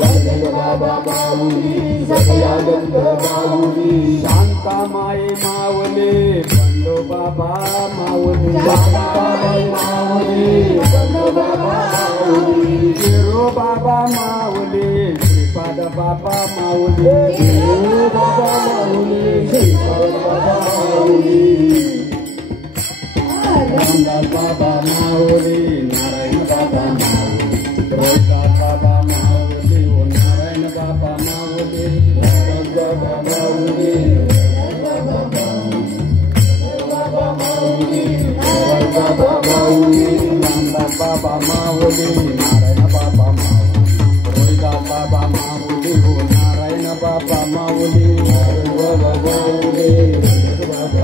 बलदेव बाबा माऊली सदयानंद माऊली शांता माई माऊली बंडो बाबा माऊली शांताबाई माऊली बंडो बाबा माऊली शिरो बाबा माऊली श्रीपाद बाबा माऊली शिरो बाबा माऊली श्रीपाद बाबा माऊली रामदास बाबा माऊली नारायण बाबा माऊली रोहिदास बाबा माऊली ओ नारायण बाबा माऊली रामदास बाबा माऊली बाबा माऊली बाबा माऊली रामदास बाबा माऊली नारायण बाबा माऊली रोहिदास बाबा माऊली ओ नारायण बाबा माऊली बाबा माऊली बाबा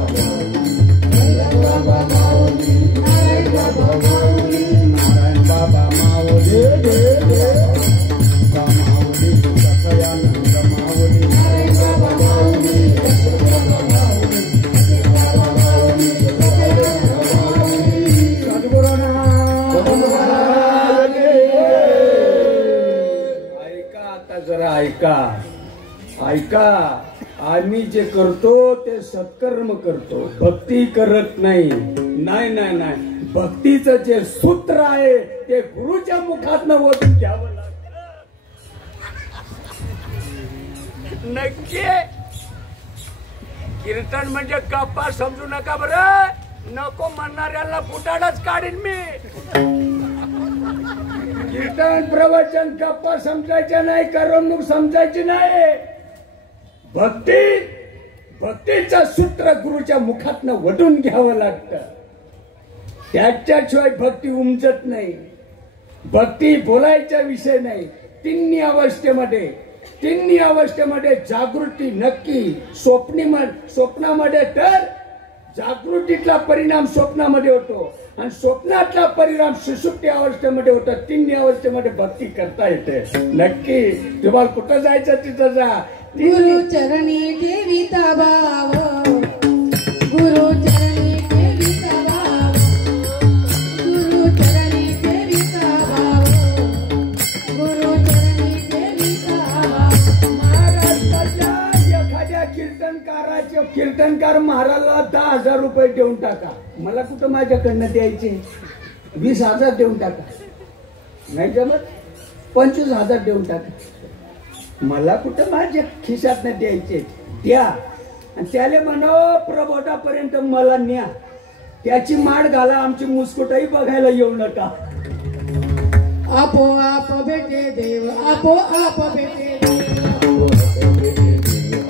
माऊली नारायण बाबा माऊली नारायण बाबा माऊली माऊली सदयानंद माऊली नारायण बाबा माऊली ऐका आता जरा ऐका ऐका. आम्ही जे करतो ते सत्कर्म करतो, भक्ती करत नाही. नाही नाही नाही, भक्तीचं जे सूत्र आहे ते गुरुच्या मुखातनं ओढून घ्यावं लागतं. नक्की कीर्तन म्हणजे कप्पा समजू नका बरं. नको म्हणणाऱ्याला फुटाडच काढीन मी. कीर्तन प्रवचन कप्पा समजायचं नाही, करमणूक समजायची नाही. भक्तीचं सूत्र गुरुच्या मुखातनं वटून घ्यावं लागतं. त्याच्याशिवाय भक्ती उमजत नाही. भक्ती बोलायचा विषय नाही. तिन्ही अवस्थेमध्ये जागृती नक्की. स्वप्नामध्ये तर जागृतीतला परिणाम स्वप्नामध्ये होतो आणि स्वप्नातला परिणाम सुषुप्ती अवस्थेमध्ये होतो. तिन्ही अवस्थेमध्ये भक्ती करता येते. नक्की तुम्हाला कुठं जायचं तिथं जा. गुरु चरणी ठेविता भाव, गुरु चरणी ठेविता भाव, गुरु चरणी ठेविता भाव, गुरु चरणी ठेविता भाव. महाराष्ट्राच्या एखाद्या कीर्तनकार महाराजला 10,000 रुपये देऊन टाका. मला कुठं माझ्याकडनं द्यायचे? 20,000 देऊन टाका. नाही जमत 25,000 देऊन टाका. मला कुठं माझ्या खिशात द्यायचे? द्या. आणि त्याला म्हणो प्रबोधापर्यंत मला न्या. त्याची माळ घाला, आमची मुस्कुटही बघायला येऊ नका. आपोआप भेटे देव, आपोआप भेटे देव, आपोआप भेटे देव,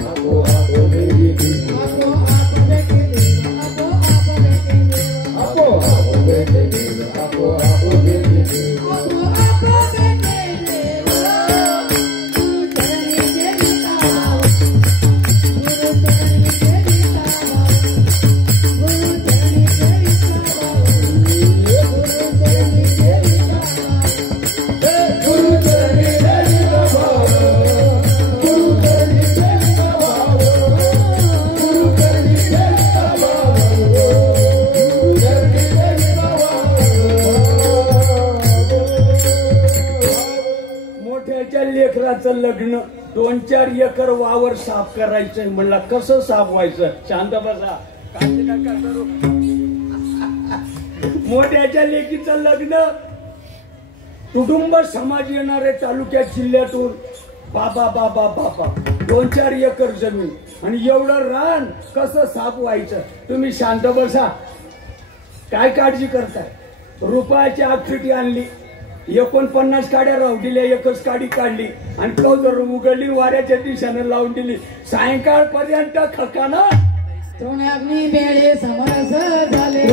आपोआप भेटे देव, आपोआप भेटे देव. लेकीचं लग्न 2-4 एकर वावर साफ करायचंय. म्हणला कसं साफ व्हायचं? शांत बसा, काळजी नका करू. मोठ्याच्या लेकीचं लग्न, कुटुंब समाज येणारे तालुक्यात जिल्ह्यातून, बाबा बाबा बाबा 2-4 एकर जमीन आणि एवढं रान कसं साफ व्हायचं? तुम्ही शांत बसा, काय काळजी करताय? रुपयाची आगफिटी आणली, 49 काड्या राहू दिल्या, एकच काडी काढली आणि कौजर उघडली, वाऱ्याच्या दिशेने लावून दिली. सायंकाळ पर्यंत खकाना तृणाग्नी बेळे समरस झाले.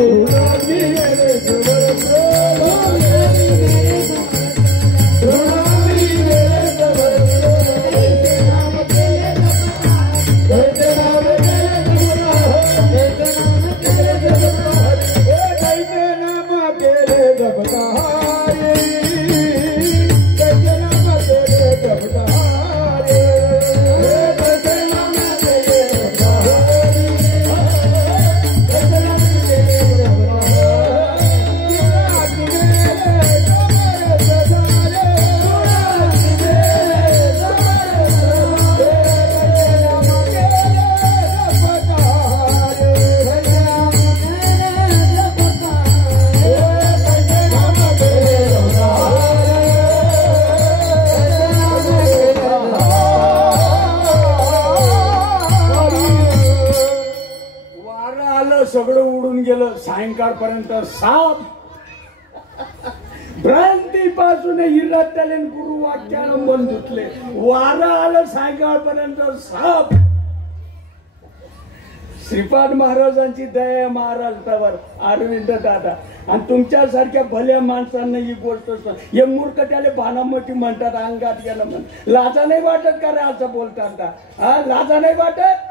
सगळं उडून गेलं. सायंकाळपर्यंत साप भ्रांतीपासून हिरत्याले गुरु वाक्यानं मन धुतले. वारं आलं सायंकाळपर्यंत साप. श्रीपाद महाराजांची दया महाराष्ट्रावर, अरविंद दादा. आणि तुमच्यासारख्या भल्या माणसांना ही गोष्ट, हे मूर्ख त्याला बाणामती म्हणतात, अंगात गेलं म्हण. लाजा नाही वाटत का रे असं बोलतात का? हा, लाजा नाही वाटत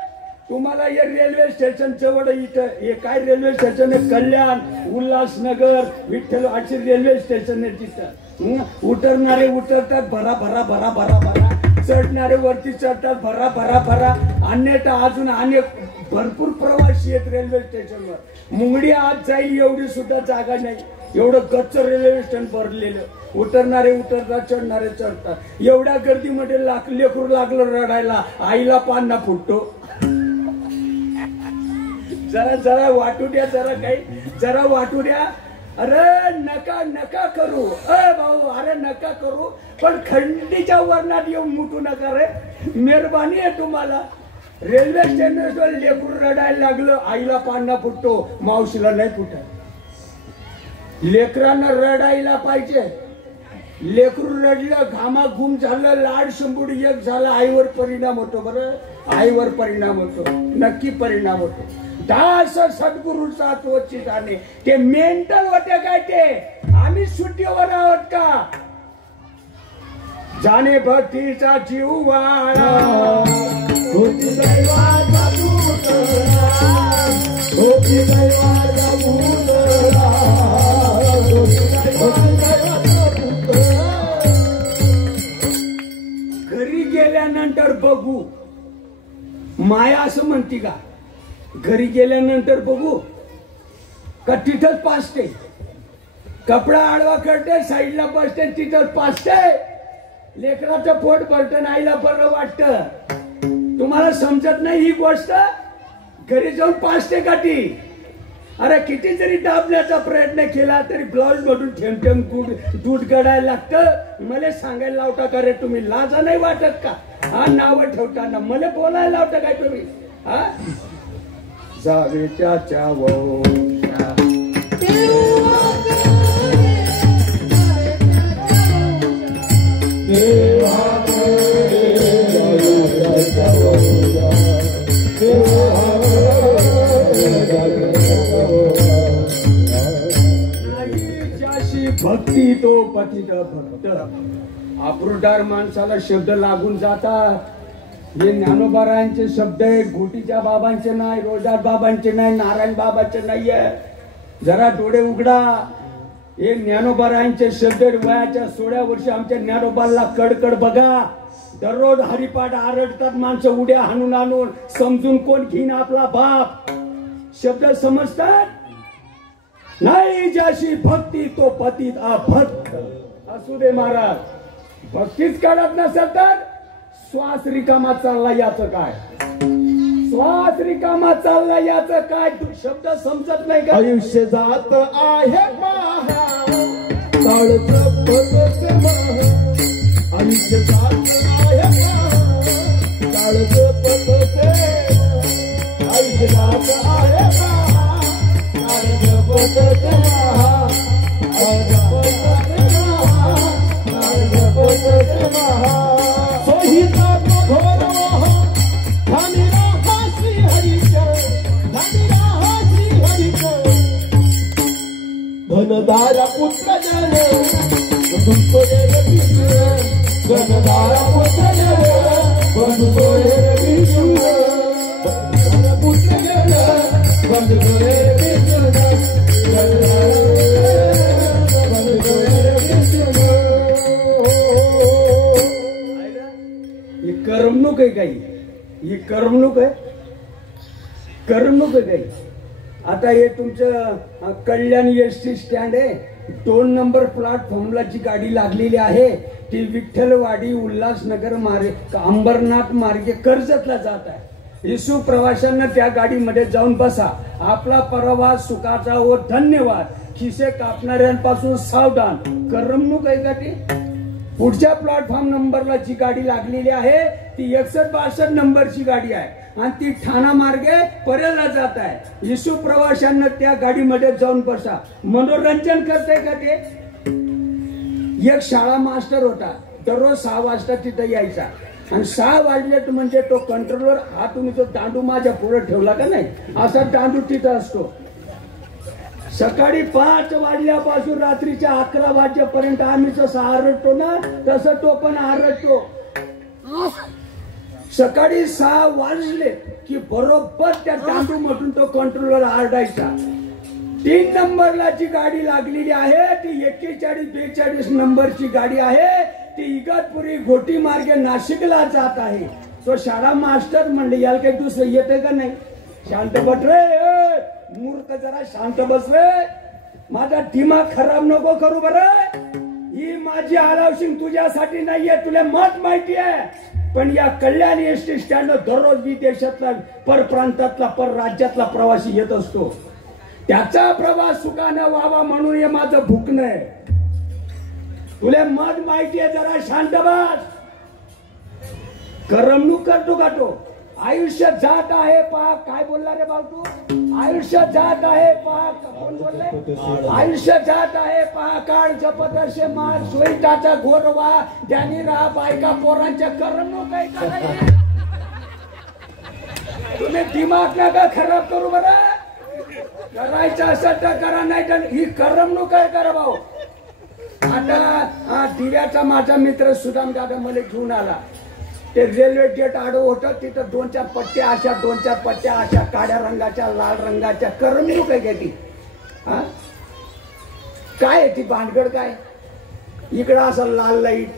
तुम्हाला? हे रेल्वे स्टेशन जवळ इथं हे काय रेल्वे स्टेशन आहे? कल्याण, उल्हासनगर, विठ्ठल अशी रेल्वे स्टेशन आहे. तिथं उतरणारे उतरतात भरा भरा भरा भरा भरा, चढणारे वरती चढतात भरा भरा भरा. अन्यथा अजून अनेक भरपूर प्रवासी आहेत रेल्वे स्टेशनवर. मुंगडी आत जाईल एवढी सुद्धा जागा नाही, एवढं गच्च रेल्वे स्टेशन भरलेलं. उतरणारे उतरतात, चढणारे चढतात. एवढ्या गर्दीमध्ये लेकरू लागलं रडायला, आईला पान्हा फुटतो. जरा जरा वाटू द्या, जरा काही जरा वाटू द्या. अरे नका नका करू, अरे भाऊ, अरे नका करू, पण खंडीच्या वर्णात येऊन मुटू नका रे. मेहरबानी आहे तुम्हाला. रेल्वे स्टेशनवर लेकरू रडायला लागलं, आईला पान्हा फुटतो, मावशीला नाही फुटत. लेकरांना रडायला पाहिजे. लेकरू रडलं, घामाघूम झालं, लाड शंभूड एक झाला, आईवर परिणाम होतो. बरं, आईवर परिणाम होतो, नक्की परिणाम होतो. दास सद्गुरूचा तोचित आणि ते मेंटल होते काय? ते आम्ही सुट्टीवर आहोत का? जाणे भक्तीचा जीव वाळा, होती दैवाचा पुतळा, होती दैवाचा पुतळा, होती दैवाचा पुतळा. घरी गेल्यानंतर बघू माया असं म्हणती का? घरी गेल्यानंतर बघू का तिथंच पाचते? कपडा आडवा करते, साईडला बसते, तिथंच पाचते. लेकराचं पोट भरतं, आईला बरं वाटतं. तुम्हाला समजत नाही ही गोष्ट? घरी जाऊन पाचते का ती? अरे किती जरी दाबण्याचा प्रयत्न केला तरी ब्लाउज मधून थेंब थेंब दूध गडायला लागतं. मला सांगायला लावता का रे तुम्ही? लाजा नाही वाटत का? हा, नाव ठेवताना मला बोलायला लावता काय तुम्ही? हा, जावे त्याच्या वंशा भक्ती तो पतित भक्त. अप्रुदार माणसाला शब्द लागून जातात. हे ज्ञानोबारायांचे शब्द आहेत, घोटीच्या बाबांचे नाही, रोजदार बाबांचे नाही, नारायण बाबांचे नाहीये. जरा डोळे उघडा. हे ज्ञानोबारायांचे शब्द वयाच्या 16 वर्षी आमच्या ज्ञानोबाला कडकड बघा. दररोज हरिपाठ आरडतात माणसं उड्या हाणून आणून. समजून कोण घेईन आपला बाप? शब्द समजतात नाही. ज्याशी भक्ती तो पतित अभक्त. असू दे महाराज, भक्तीच काढत नसेल तर श्वास रिकामा चालला याचं काय? श्वास रिकामा चालला याचं काय? तू शब्द समजत नाही का? आयुष्य जात आहे महा काळच पदसे महा आयुष्य जात आहे महा काळच पदसे आयुष्य जात आहे महा काळच पदसे महा काळच पदसे महा काळच पदसे महा सोहिता घोर महा धामिरा हासी हरिच धामिरा हासी हरिच घनदारा पुत्र जन बंधु सोयर विष्णु घनदारा पुत्र जन बंधु सोयर विष्णु घनदारा पुत्र जन बंधु सोयर विष्णु बंधु सोयर विष्णु ही करमणूक आहे काही? ही करमणूक आहे? करमणूक आहे काही? आता हे तुमचं कल्याण एसटी स्टँड आहे, 2 नंबर प्लॅटफॉर्मला जी गाडी लागलेली आहे ती विठ्ठलवाडी उल्हासनगर मार्गे अंबरनाथ मार्गे कर्जतला जात आहे. येशू प्रवाशांना त्या गाडीमध्ये जाऊन बसा. आपला प्रवास सुखाचा व धन्यवाद. खिसे कापणाऱ्यांपासून सावधान. करमणूक आहे का ती? पुढच्या प्लॅटफॉर्म नंबरला जी गाडी लागलेली आहे ती 6162 नंबरची गाडी आहे आणि ती ठाणा मार्गे परेला जात आहे. येशू प्रवाशांना त्या गाडीमध्ये जाऊन बसा. मनोरंजन करते का ते? एक शाळा मास्टर होता, दररोज 6 वाजता तिथे यायचा आणि 6 वाजले म्हणजे तो कंट्रोलर हा तुम्ही तो दांडू माझ्या पुढे ठेवला का नाही, असा दांडू तिथं असतो. सकाळी 5 वाजल्यापासून रात्रीच्या 11 वाजेपर्यंत आम्ही जसं आरडतो ना तसं तो पण आरडतो. सकाळी 6 वाजले की बरोबर त्या दांडू मधून तो कंट्रोलर आरडायचा. 3 नंबरला जी गाडी लागलेली आहे ती 4142 नंबरची गाडी आहे. ती इगतपुरी घोटी मार्गे नाशिकला जात आहे. तो शाळा मास्टर म्हणले याला काही दुसरं येते का नाही? शांत बस रे मूर्ख, जरा शांत बस रे. माझा दिमाग खराब नको करू बरं. ही माझी आलावशिंग तुझ्यासाठी नाहीये, तुला मत माहिती आहे. पण या कल्याण एसटी स्टँड दररोज विदेशातला परप्रांतातला परराज्यातला प्रवासी येत असतो. त्याचा प्रवास सुखानं व्हावा म्हणून हे माझं भुकणं आहे. तुला मत माहिती आहे, जरा शांत बस. करमणूक करतो का तो? आयुष्य जात आहे पहा. काय बोलला रे बाळ तू? आयुष्य जात आहे पहा. कोण बोलले? आयुष्य जात आहे पहा. काळ जपदर्शे मार सोयीटाचा गोरवा ज्ञानी राहा बायका पोरांच्या. करमणूक आहे का नाही? तुम्ही दिमाग नका खराब करू बरं. करायचं असं तर करा, नाही तर ही करमणूक आहे करा भाऊ. आता दिव्याचा माझा मित्र सुदाम दादा मला घेऊन आला. ते रेल्वे गेट आडो होतं, तिथं 2-4 पट्ट्या अशा 2-4 पट्ट्या अशा काळ्या रंगाच्या लाल रंगाच्या. करमणूक आहे का ती? काय आहे ती भानगड? काय इकडं असं लाल लाईट,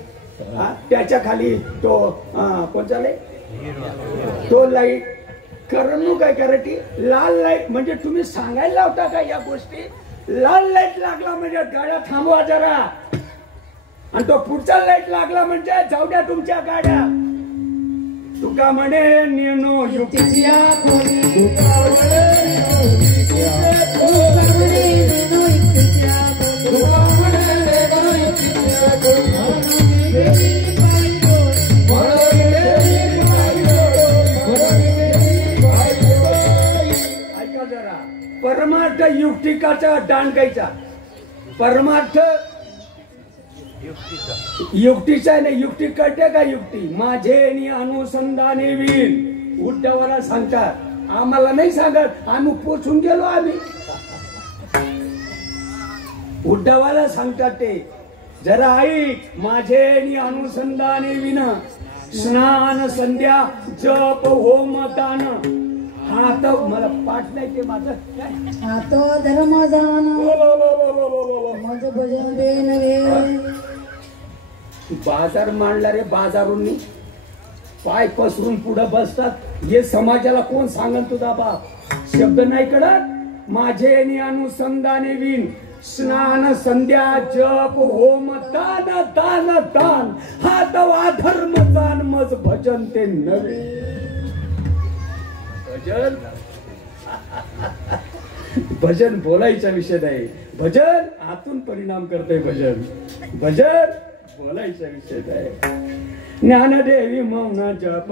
त्याच्या खाली तो कोणचा लाईट, तो लाईट. करमणूक आहे का रे ती? लाल लाईट म्हणजे तुम्ही सांगायला लावता का या गोष्टी? लाल लाईट लागला म्हणजे गाड्या थांबवा जरा, आणि तो पुढचा लाईट लागला म्हणजे जाऊ द्या तुमच्या गाड्या. तुका म्हणे नेनो युक्तीच्या खोली, तुका म्हणे ऐका जरा. परमार्थ युक्तिकाचा दांडकायचा. परमार्थ युक्तीचा नाही. युक्ती कळते का? युक्ती माझे अनुसंधाने वीर उद्धवाला सांगतात, आम्हाला नाही सांगत. आम्ही पोचून गेलो. आम्ही उद्धवाला सांगतात ते. जरा ऐक. माझे अनुसंधाने विन स्नान संध्या जप होम दान. हा तर मला पाठ नाही ते माझं. हातो धर्म जान माझं भजन दे नव्हे. बाजार मांडला रे. बाजारून पाय पसरून पुढे बसतात. हे समाजाला कोण सांगन? तुझा बाप. शब्द नाही कळत. माझे अनुसंधाने विन स्नान संध्या जप होम दान दान दान हा दवा धर्म दान मज भजन ते नवे भजन भजन बोलायचा विषय नाही भजन आतून परिणाम करते भजन भजन बोलायचा विषय नाही ज्ञानदेवी मौन जप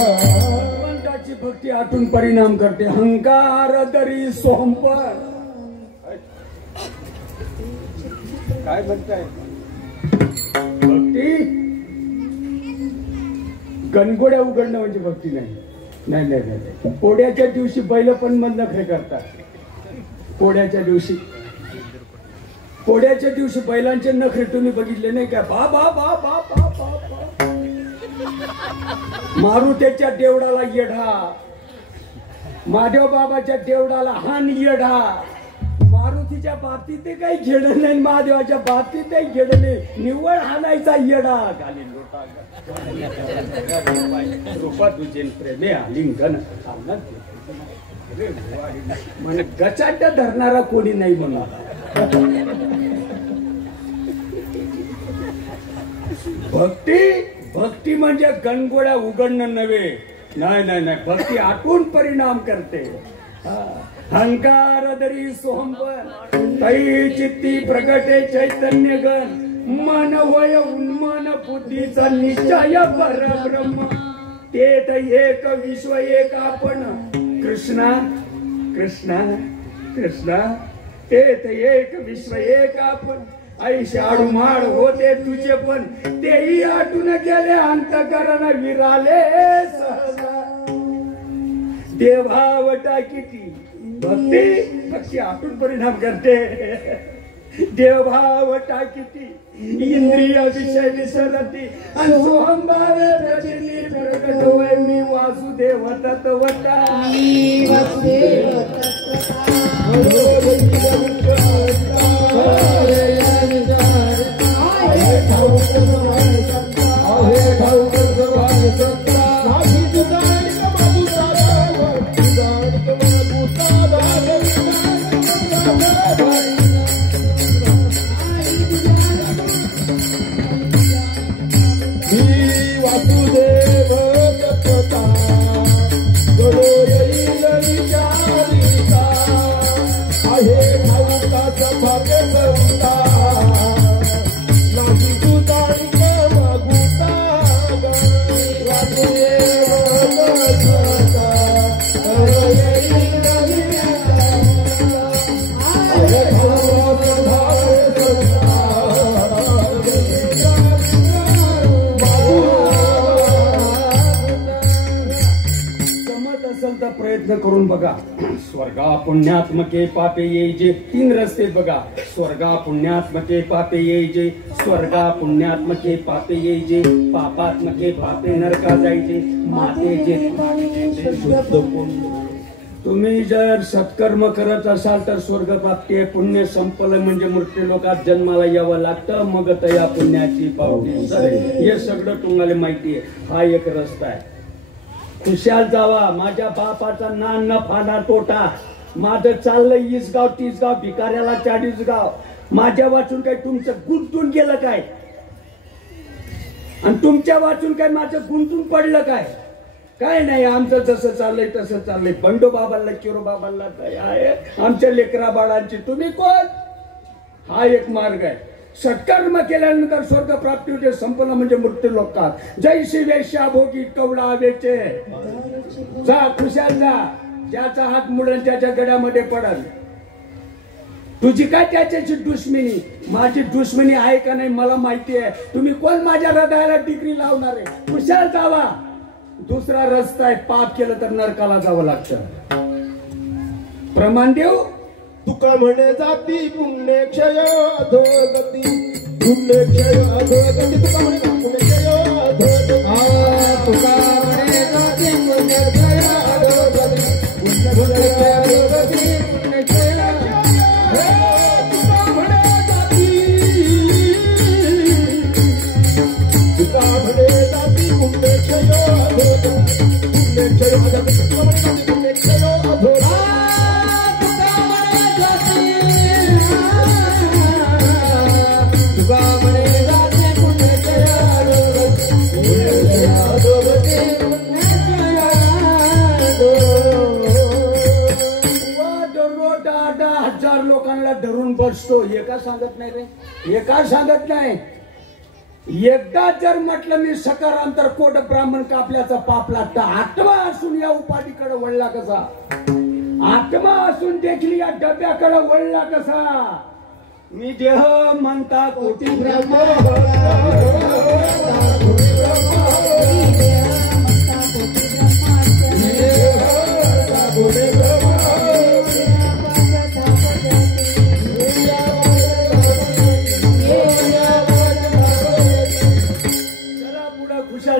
भगवंताची भक्ती आतून परिणाम करते हंकार दरी सोंपर काय म्हणताय भक्ती गणगोड्या उघडणं म्हणजे भक्ती नाही नाही नाही नाही पोड्याच्या दिवशी बैल पण बंद नखरे करतात पोड्याच्या दिवशी बैलांचे नखरे तुम्ही बघितले नाही का बा बा बा बा बा बा मारुतीच्या देवडाला येढा महादेव बाबाच्या देवडाला हान येढा मारुतीच्या बाबतीत ते काही घेणं नाही महादेवाच्या बाबतीत ते घेणं नाही निव्वळ हाणायचा येडा घाली लोटा रूपा तुझे प्रेमे आलिंगन म्हणे गचाट धरणारा कोणी नाही म्हणून भक्ती म्हणजे गणगोळ्या उघडणं नव्हे नाही नाही नाही भक्ती आतून परिणाम करते हंकार दरी सोहंबर तै चित्ती प्रगटे चैतन्य गण मन वय उन्मान बुद्धीचा निश्चय परब्रह्म तेत एक विश्व एक आपण कृष्णा कृष्णा कृष्णा तेत एक विश्व एक आपण ऐशाडू माळ होते तुझे पण तेही आटून गेले अंतकरण विराले सहजा देवावटा किती भक्ती आतून परिणाम करते देवभावटा किती इंद्रिय विषय विसरती आणि सोहंभावे प्रचिती प्रकट होय मी वासुदेव तत्वता प्रयत्न करून बघा स्वर्गा पुण्यात्मके पापे येईजे 3 रस्ते बघा स्वर्गा पुण्यात्मके पापे येईजे स्वर्गा पुण्यात्मके पापे येईजे पापात्मके पापे नरका जायचे मातेचे शुद्ध तुम्ही जर सत्कर्म करत असाल तर स्वर्ग प्राप्ती आहे पुण्य संपलं म्हणजे मृत्यू लोकात जन्माला यावं लागतं मग तया पुण्याची पावती हे सगळं तुम्हाला माहिती आहे हा एक रस्ता आहे खुशाल जावा माझ्या बापाचा ना फाना तोटा माझं चाललंय 20 गाव 30 गाव भिकाऱ्याला 40 गाव माझ्या वाचून काय तुमचं गुंतून गेलं काय आणि तुमच्या वाचून काय माझं गुंतून पडलं काय काय नाही आमचं जसं चाललंय तसं चाललंय बंडो बाबांना किरो बाबांना काय आहे आमच्या लेकरा बाळांची तुम्ही कोण हा एक मार्ग आहे सत्कर्म केल्यानंतर स्वर्ग प्राप्ती होते संपन्न म्हणजे मृत्यू लोकात जैशी वेश्या भोगी कवडा वेचे जा खुशाल जा ज्याचा हात मुडन त्याच्या गड्यामध्ये पडल तुझी काय त्याच्याची दुश्मनी माझी दुश्मनी आहे का नाही मला माहिती आहे तुम्ही कोण माझ्या हृदयाला डिग्री लावणार आहे खुशाल जावा दुसरा रस्ता आहे पाप केलं तर नरकाला जावं लागतं प्रमाण देऊ तुका म्हणे जाती पुण्यक्षय अधोगती पुण्यक्षय अधोगती तुका म्हणे पुण्यक्षय अधोगती तुका म्हणे जाती पुण्यक्षय अधोगती पुण्यक्षय अधोगती पुण्यक्षय तुका म्हणे जाती पुण्यक्षय अधोगती पुण्यक्षय अधोगती तुका म्हणे जाती पुण्यक्षय अधोगती लोकांना धरून बसतो. एका सांगत नाही रे, एका सांगत नाही. एकदा जर म्हटलं मी सकारांतर कोट ब्राह्मण कापल्याचा पाप लागतं. आत्मा असून या उपाधीकडे वळला कसा, आत्मा असून देखील या डब्याकडे वळला कसा. मी देह म्हणता कोटी ब्रह्म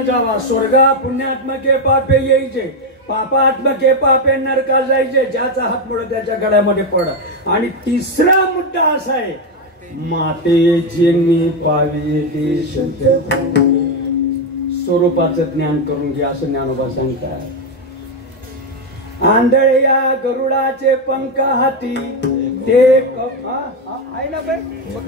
जावा. स्वर्गा पुण्यात्मके पापे यायचे, पापात्मके पापे नरका जायचे. ज्याचा हात मोड त्याच्या गळ्यामध्ये पड. आणि तिसरा मुद्दा असा आहे, माते जेनी पावे ते स्वरूपाचं ज्ञान करून घ्या असं ज्ञानोबा सांगतात. आंधळे या गरुडाचे पंख हाती ते आहे ना बाई.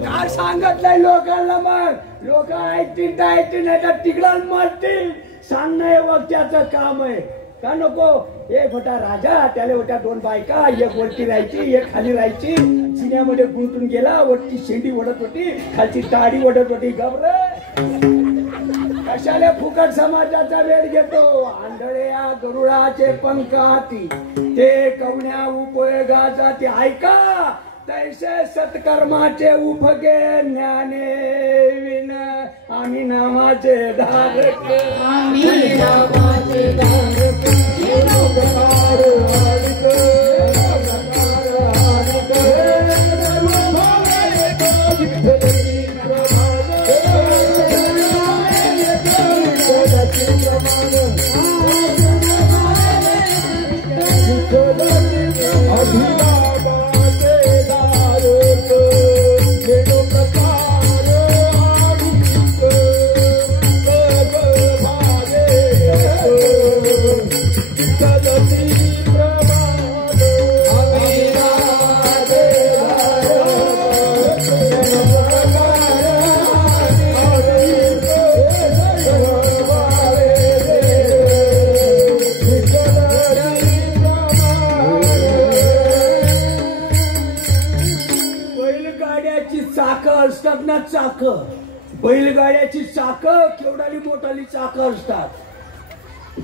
काय सांगत नाही लोकांना. मग लोक ऐकतील तर ऐकतील, नाही तर तिकडं मरतील. सांगणं मग त्याचं काम आहे का नको. एक होता राजा, त्याला होत्या 2 बायका. एक वरती राहायची, एक खाली राहायची. जिन्यामध्ये गुंतून गेला. वरती शेंडी ओढत होती, खालची ताडी ओढत होती. घाबर कशाला फुकट समाजाचा वेळ घेतो. आंधळे या गरुडाचे पंख हाती ते कवण्या उपयोगाचा ते ऐका. तैसे सत्कर्माचे उपगे ज्ञाने विन आम्ही नामाचे धारक आम्ही नामाचे धारक चाक. बैलगाड्याची चाक केवढाली मोठाली चाक असतात.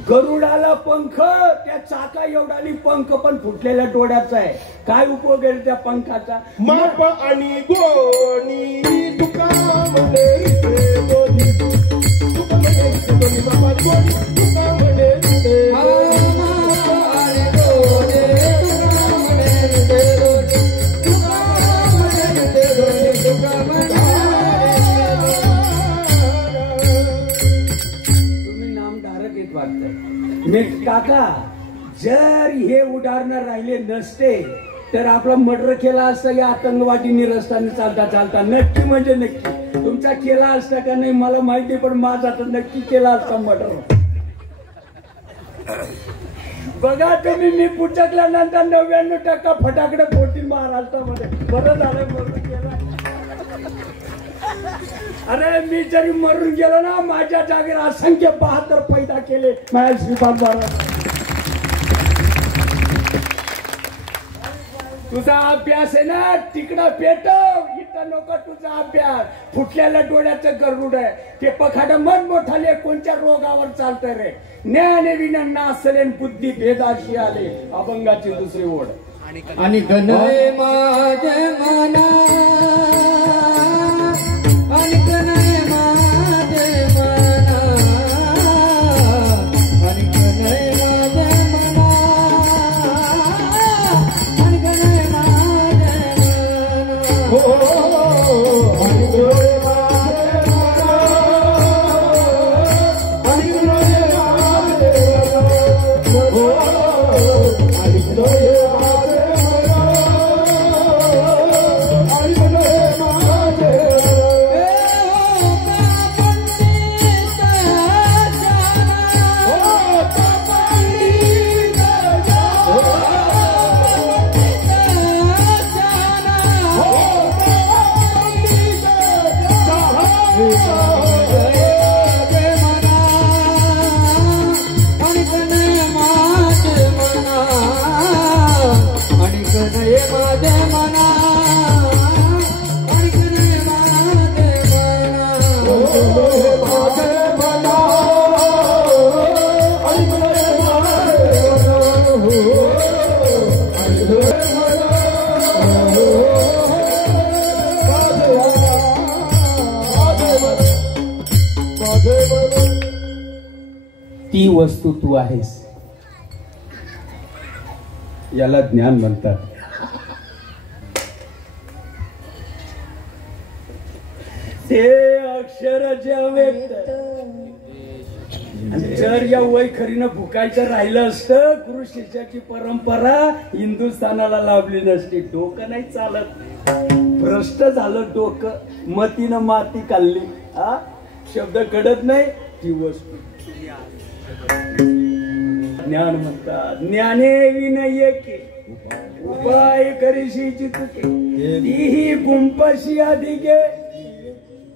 गरुडाला पंख, त्या चाका एवढाली पंख पण फुटलेल्या डोळ्याचा आहे. काय उपयोग आहे त्या पंखाचा. माप आणि गोणी तुका म्हणे दोन्ही तुका म्हणे दोन्ही बाबा गोणी तुका म्हणे काका. जर हे उदाहरण राहिले नसते तर आपला मर्डर केला असता की आतंकवादी रस्त्याने चालता चालता. नक्की म्हणजे नक्की तुमचा केला असता का नाही मला माहिती, पण माझा तर नक्की केला असता मर्डर. बघा तुम्ही, मी पुटकल्यानंतर 99% फटाकडे फोडतील महाराष्ट्रामध्ये. बरं झालं मरून गेला. अरे मी जरी मरून गेलो ना, माझ्या जागेवर असंख्य 72 पैदा केले माझ्या श्रीपाद महाराज. तुझा अभ्यास आहे ना तिकडं पेटव, इथं नको तुझा अभ्यास. फुटलेल्या डोळ्याचं गरुड आहे ते पखाड मन मोठाले कोणत्या रोगावर चालतंय रे. ज्ञाने विना नासले बुद्धी भेदाशी आले. अभंगाची दुसरी ओढ. आणि गणय माझे मना आणि गणय माझे मना आणि गणय माझे मना आणि गणय माझे ती वस्तू तू आहेस. याला ज्ञान म्हणतात. ते अक्षर जे व्यक्त जर या वैखरीनं भुकायचं राहिलं असतं गुरु शिष्याची परंपरा हिंदुस्थानाला लाभली नसती. डोकं नाही चालत, भ्रष्ट झालं डोकं, मतीनं माती खाल्ली. हा शब्द कळत नाही ती वस्तू ज्ञान म्हणतात. ज्ञाने विनय के उपाय करीशी चितके तीही गुंपशी अधिके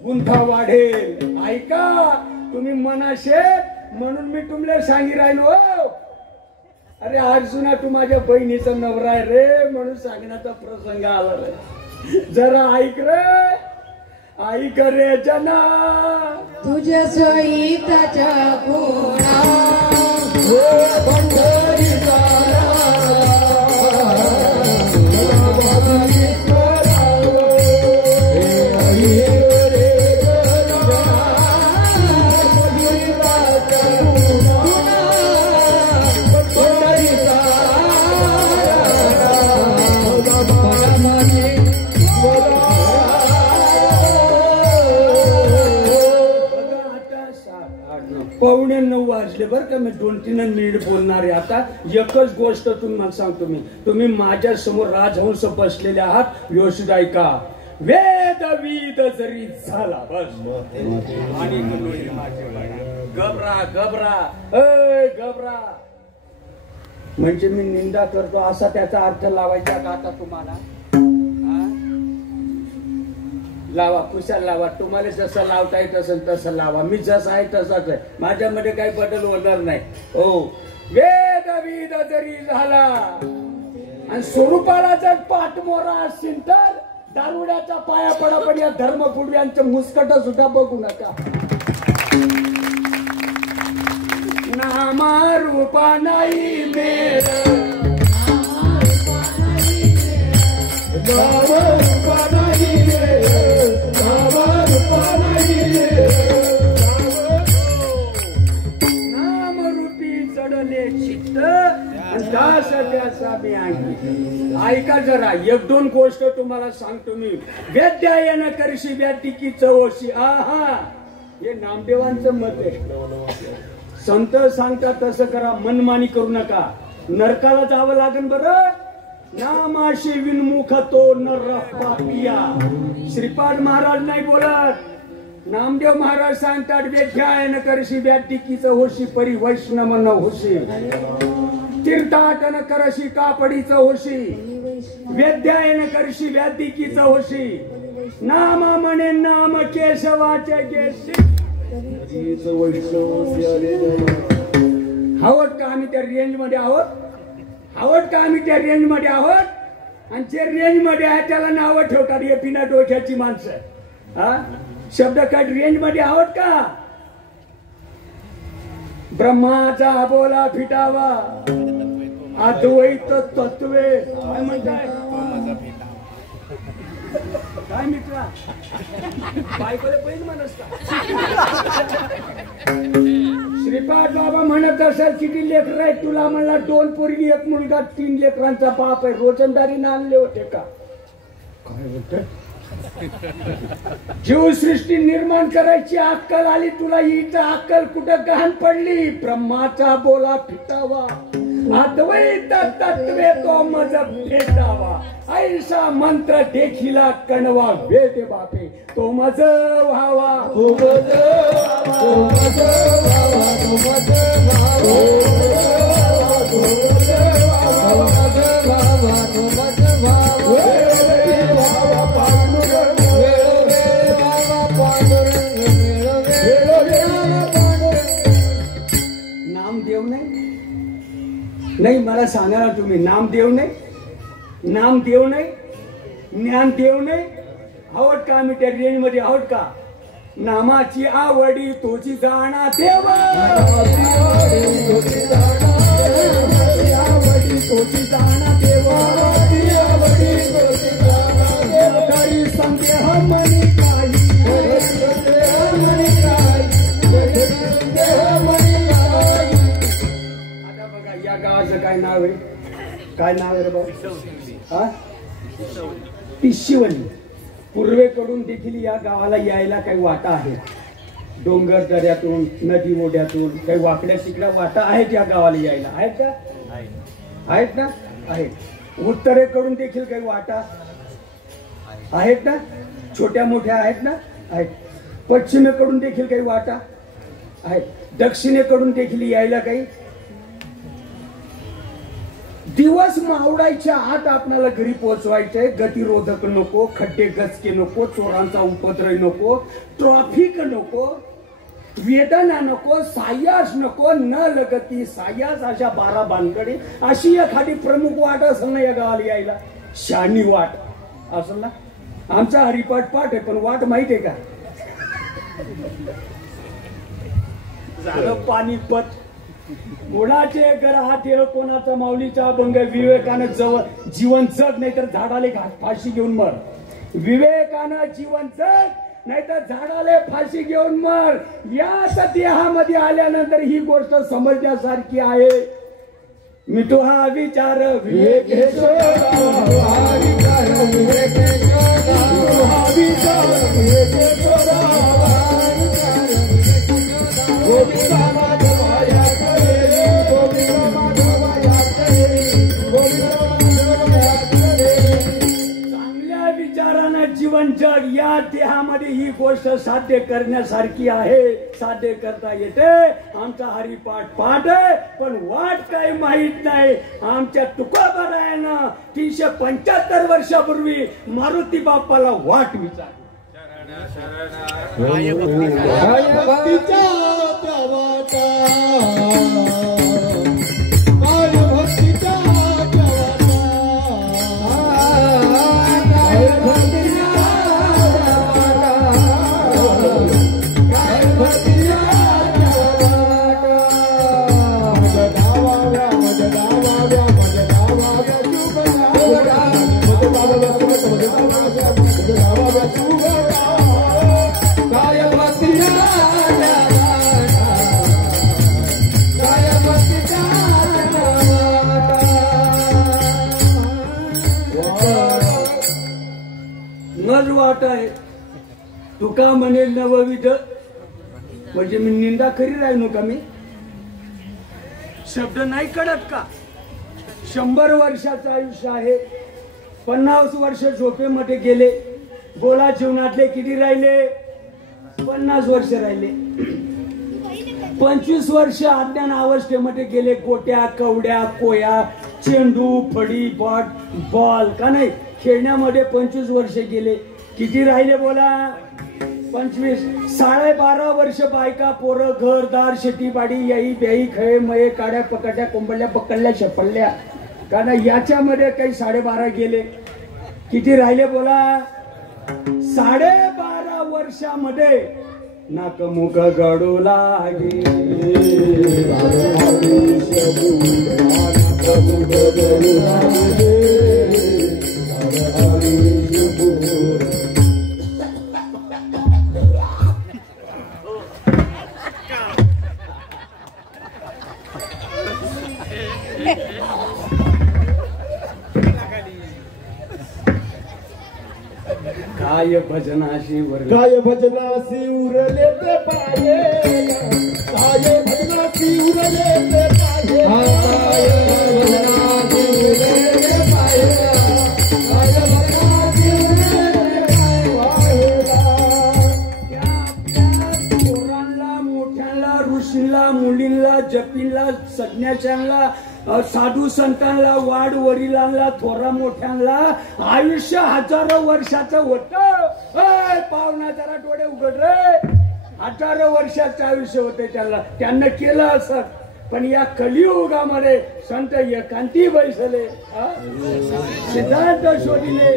गुंठा वाढेल. ऐका तुम्ही मनाशे म्हणून मी तुमले सांगी राहिलो. अरे अर्जुना तू माझ्या बहिणीचा नवरा आहे रे म्हणून सांगण्याचा प्रसंग आला रे. जरा ऐक रे, ऐक रे जना तुझ्या सोयीताच्या कोणा पावणे 9 वाजले बरं का. मी 2-3 मिनिट बोलणार आहे आता. एकच गोष्ट तुम्हाला सांगतो मी. तुम्ही माझ्या समोर राजहंस बसलेले आहात, व्यवस्थित ऐका. वेद विद जरी झाला बस आणि घबरा घबरा घबरा म्हणजे मी निंदा करतो असा त्याचा अर्थ लावायचा का आता तुम्हाला? लावा, कुशाल लावा. तुम्हाला जसं लावता येत असेल तसं लावा. मी जसं आहे तसाच आहे, माझ्यामध्ये काही बदल होणार नाही. हो, वेद विद जरी झाला आणि स्वरूपाला जर पाठमोरा असतील तर दारुड्याचा पाया पडा, पण या धर्मपूर्व्यांचं मुस्कट सुद्धा बघू नका. नामा रूपा नाही मेर, नामा रूपा नाही नामरूपी चढले चित्त दास त्याचा मी आहे. ऐका जरा, 1-2 गोष्ट तुम्हाला सांगतो मी. वेद्यायन करशी व्याटिकी चवशी. आहा, हे नामदेवांचं मत आहे. संत सांगतात तसं करा, मनमानी करू नका. नरकाला जावं लागेल बरं. नामाशी विनमुख तो नर पापिया. श्रीपाद महाराज नाही बोलत, नामदेव महाराज सांगतात वेद्यायन करशी व्याटिकीच होशी परी वैष्णव न होशी. तीर्थाटन करशी कापडीच होशी, वेद्यायन करशी व्याटिकीच होशी. नाम म्हणे नाम केशवाचे केशी. आहोत का आम्ही त्या रेंज मध्ये आहोत? आहोत का आम्ही त्या रेंज मध्ये आहोत? आणि जे रेंज मध्ये आहे त्याला नावं ठेवतात हे बिना डोक्याची माणसं. हा शब्द काय रेंज मध्ये आहोत का? ब्रह्माचा बोला फिटावा अद्वैत तत्वे काय म्हणताय? काय मित्रा बायकोला पहिली म्हणस का? श्रीपाद बाबा म्हणत असेल किती लेकर आहेत तुला? म्हणला 2 पोरगी 1 मुलगा 3 लेकरांचा बाप आहे. रोजंदारीने आणले होते का? काय म्हणत? जीवसृष्टी निर्माण करायची अक्कल आली तुला, हिचं अक्कल कुठं गहाण पडली? ब्रह्माचा बोला फिटावा अद्वैत तत्वे तो मज भेटावा. ऐसा मंत्र देखिला कणवा वेद बापे तो मज व्हावा. तो मज व्हावा, तो मज व्हावा, तो मज व्हावा, तो मज व्हावा, तो मज व्हावा. नामदेव नाही, मला सांगा ना तुम्ही. नामदेव नाही, नामदेव नाही, ज्ञानदेव नाही. आहोत का आम्ही त्या रेंज मध्ये आहोत का? नामाची आवडी तोची जाणा देवा, आवडी तोची जाणा देवा, काही संदेह मनी काही, मनी काही, गावाचं काय नाव आहे? काय नाव आहे रे भाऊ? हा, पिशिवली. पूर्वेकडून देखील या गावाला यायला काही वाटा आहे. डोंगर दऱ्यातून, नदी ओढ्यातून काही वाकड्या तिकड्या वाटा आहेत या गावाला यायला. आहेत का? आहेत ना? आहेत. उत्तरेकडून देखील काही वाटा आहेत ना? छोट्या मोठ्या आहेत ना? आहेत. पश्चिमेकडून देखील काही वाटा आहेत. दक्षिणेकडून देखील यायला काही. दिवस मावळायच्या आत आपल्याला घरी पोहोचवायचंय. गतिरोधक नको, खड्डे गचके नको, चोरांचा उपद्रव नको, ट्रॉफिक नको, वेदना नको, सायास नको, न लगती सायास, अशा 12 बांधकडे अशी एखादी प्रमुख वाट असेल ना या गावाला यायला. शानी वाट असेल ना. आमचा हरिपाठ पाठ आहे पण वाट माहिती आहे का? झालं पानिपत. कोणाचे ग्रहात कोणाचा माऊलीचा अभंग. विवेकानं जवळ जीवन जग, नाही तर झाडाले फाशी घेऊन मर. विवेकानं जीवन जग, नाही तर झाडाले फाशी घेऊन मर. याच देहामध्ये आल्यानंतर ही गोष्ट समजण्यासारखी आहे. मी तो हा विचार विवेक चांगल्या विचारानं जीवन जग. या देहामध्ये ही गोष्ट साध्य करण्यासारखी आहे, साध्य करता येते. आमचा हरिपाठ पाठ आहे पण वाट काही माहित नाही. आमच्या तुकोबारायानं 375 वर्षापूर्वी मारुती बाप्पाला वाट विचार. वाट आहे. तुका म्हणेल नवविध, म्हणजे मी निंदा करी राहिलो का? मी शब्द नाही कळत का? 100 वर्षाचं आयुष्य आहे. 50 वर्ष झोपेमध्ये गेले. बोला जीवनातले किती राहिले? 50 वर्ष राहिले. 25 वर्ष अज्ञान अवस्थेमध्ये गेले. गोट्या, कवड्या, कोया, चेंडू, फडी, बॉल का नाही खेळण्यामध्ये 25 वर्ष गेले. किती राहिले बोला? 25. 12.5 वर्ष बायका, पोरं, घरदार, शेतीबाडी, याई ब्याई, खळे, मये, काड्या, पकड्या, कोंबडल्या, पकडल्या, शपडल्या का नाही. याच्यामध्ये काही 12.5 गेले. किती राहिले बोला? 12.5 वर्षामध्ये नाकमुख गडू लागे. काय भजनाशी काय भजनाशी उरले ते पाये. काय भजनाशी उरले ते पाये. काय भजनाशी उरले ते पाये. काय भजनाशी उरले ते पाये. पोरांना, मोठ्यांना, ऋषींना, मुलींना, जपींना, सज्ञाशांना, साधू संतांना, वाढ वडिलांना, थोरा मोठ्यांना आयुष्य हजारो वर्षाचं होतं. पाहुणा जरा डोळे उघड रे. हजारो वर्षाचं आयुष्य होते त्यांना केलं असं. पण या कलियुगामध्ये संत एकांती बैसले, सिद्धांत शोधिले.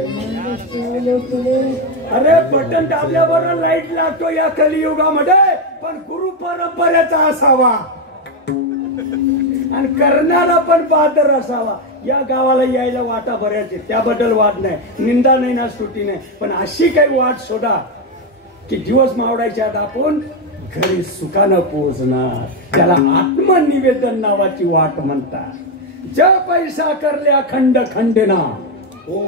अरे बटन दाबल्याबरोबर लाईट लागतो या कलियुगामध्ये. पण गुरु परंपरेचा असावा आणि करणारा पण बहादर असावा. या गावाला यायला वाटा भरायची, त्याबद्दल वाद नाही, निंदा नाही ना स्तुती नाही. पण अशी काही वाट शोधा की दिवस मावळायच्या आत आपण घरी सुखानं पोहोचणार. त्याला आत्मनिवेदन नावाची वाट म्हणतात. ज पैसा करल्या खंड खंडेना हो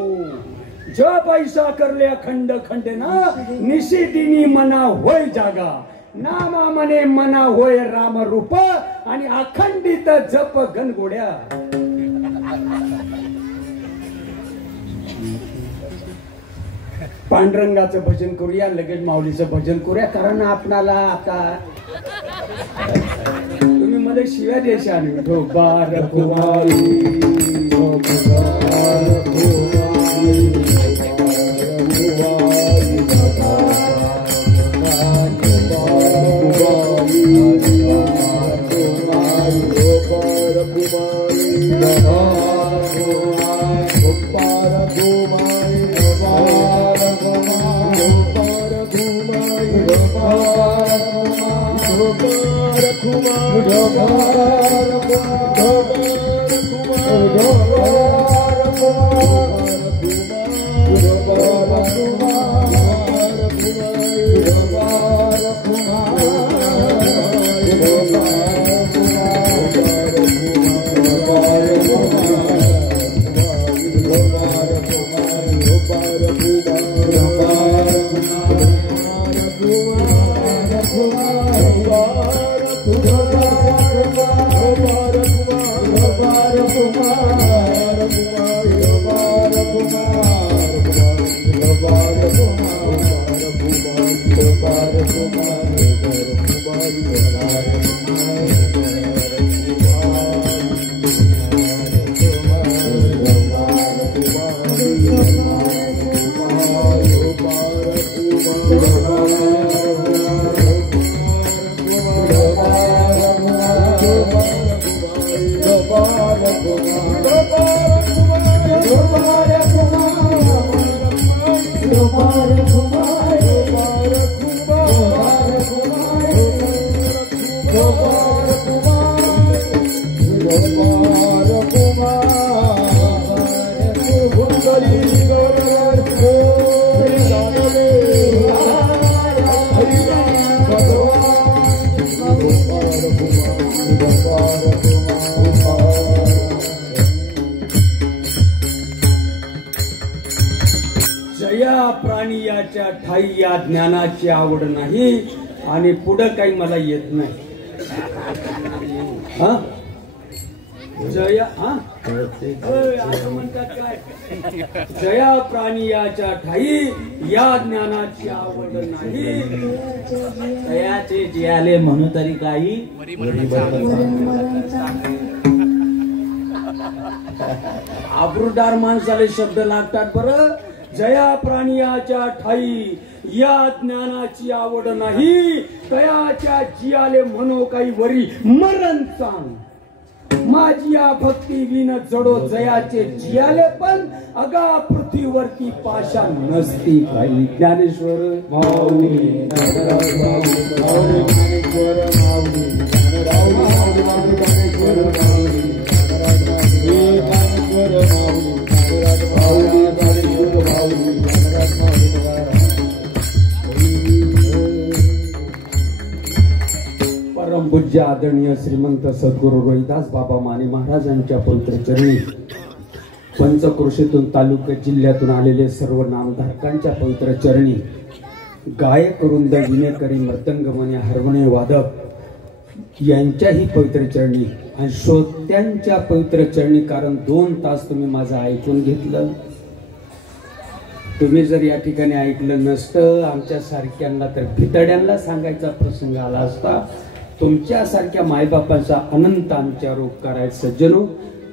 ज पैसा करल्या खंड खंडेना निशिदिनी मना होय जागा नामा मने मना होय राम रूप आणि अखंडित जप गणगोड्या. पांडुरंगाचं भजन करूया लगेच माऊलीचं भजन करूया कारण आपणाला आता तुम्ही मला शिव्या देशाल ढोबार कुमारी प्राणियाच्या ठाई या ज्ञानाची आवड नाही आणि पुढं काही मला येत नाही. हा जया असं म्हणतात काय जया प्राणियाच्या ठाई या ज्ञानाची आवड नाही तयाचे जियाले म्हणू तरी काही आबरूदार माणसाला शब्द लागतात बरं. जया प्राणियाच्या ठाई या ज्ञानाची आवड नाही तयाच्या जियाले म्हणू काही वरी मरण सांग माझी या भक्ती विन जडो जयाचे जियाले पण अगा पृथ्वीवरती पाशा नसती काही. ज्ञानेश्वर माऊली परमपूज्य आदरणीय श्रीमंत सद्गुरू रोहिदास बाबा माने महाराजांच्या पवित्र चरणी पंचक्रोशीतून तालुका जिल्ह्यातून आलेले सर्व नामधारकांच्या पवित्र चरणी गायक वृंद विनेकरी मृदंगमने हार्मोनियम वादक यांच्याही पवित्र चरणी आणि श्रोत्यांच्या पवित्र चरणी कारण 2 तास तुम्ही माझं ऐकून घेतलं. तुम्ही जर या ठिकाणी ऐकलं नसतं आमच्या सारख्यांना तर भितड्यांना सांगायचा प्रसंग आला असता. तुमच्यासारख्या मायबापांचा अनंत आमच्यावर उपकार आहे. सज्जनो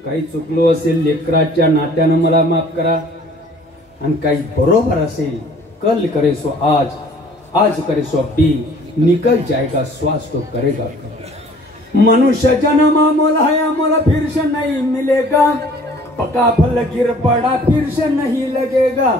काही चुकलो असेल लेकराच्या नात्यानं मला माफ करा आणि काही बरोबर असेल कल करे सो आज करे सो अभी निकल जाएगा श्वास तो करेगा. मनुष्य जन्म मोल है मोल फिर से नहीं मिलेगा पका फल गिर पड़ा फिर से नहीं लगेगा.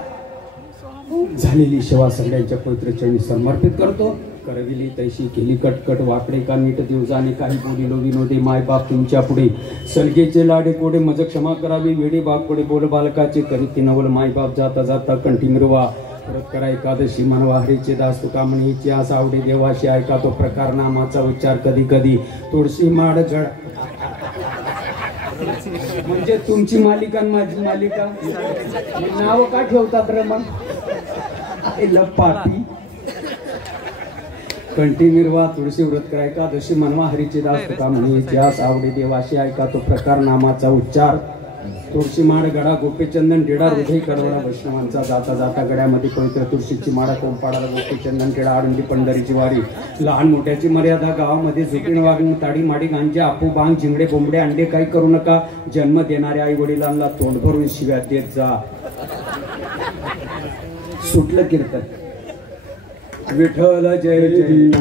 झालेली सेवा सगळ्यांच्या पवित्र चरणी समर्पित करतो. करविली तैशी केली कटकट वाकडे का नीट दिवसाने काही बोलिलो विनोदी माय बाप तुमच्या पुढे सलगेचे लाडे कोडे मज क्षमा करावी वेडी बाप कोडे बोल बालकाचे करीती नवल माय बाप जाता जाता कंठी मिरवा परत करा एकादशी मनवा हरीचे दास तुका म्हणीची आस आवडे देवाशी ऐका तो प्रकार नामाचा उच्चार कधी कधी तुळशी माड जड म्हणजे तुमची मालिका आणि माझी मालिका नाव का ठेवतात रे मग आईला पापी कंटिन्यू तुळशी व्रत करा एकादशी मनवा हरीची दास तुका म्हणे ज्यास आवडी देवाशी ऐका तो प्रकार नामाचा उच्चार तुळशी माळ गडा गोपीचंदन टिडा हृदय कडवडा वैष्णवांचा जाता जाता गड्यामध्ये पवित्र तुळशीची माळा कोंपाडाला गोपीचंदन टिडा आळंदी पंढरीची वारी लहान मोठ्याची मर्यादा गावामध्ये झोपीण वागून ताडी माडी गांजे आपू बांग झिंगडे बोंबडे अंडे काही करू नका जन्म देणाऱ्या आई वडिलांना तोंड भरून शिव्या देत जा सुटलं कीर्तन विठ्ठल जय जय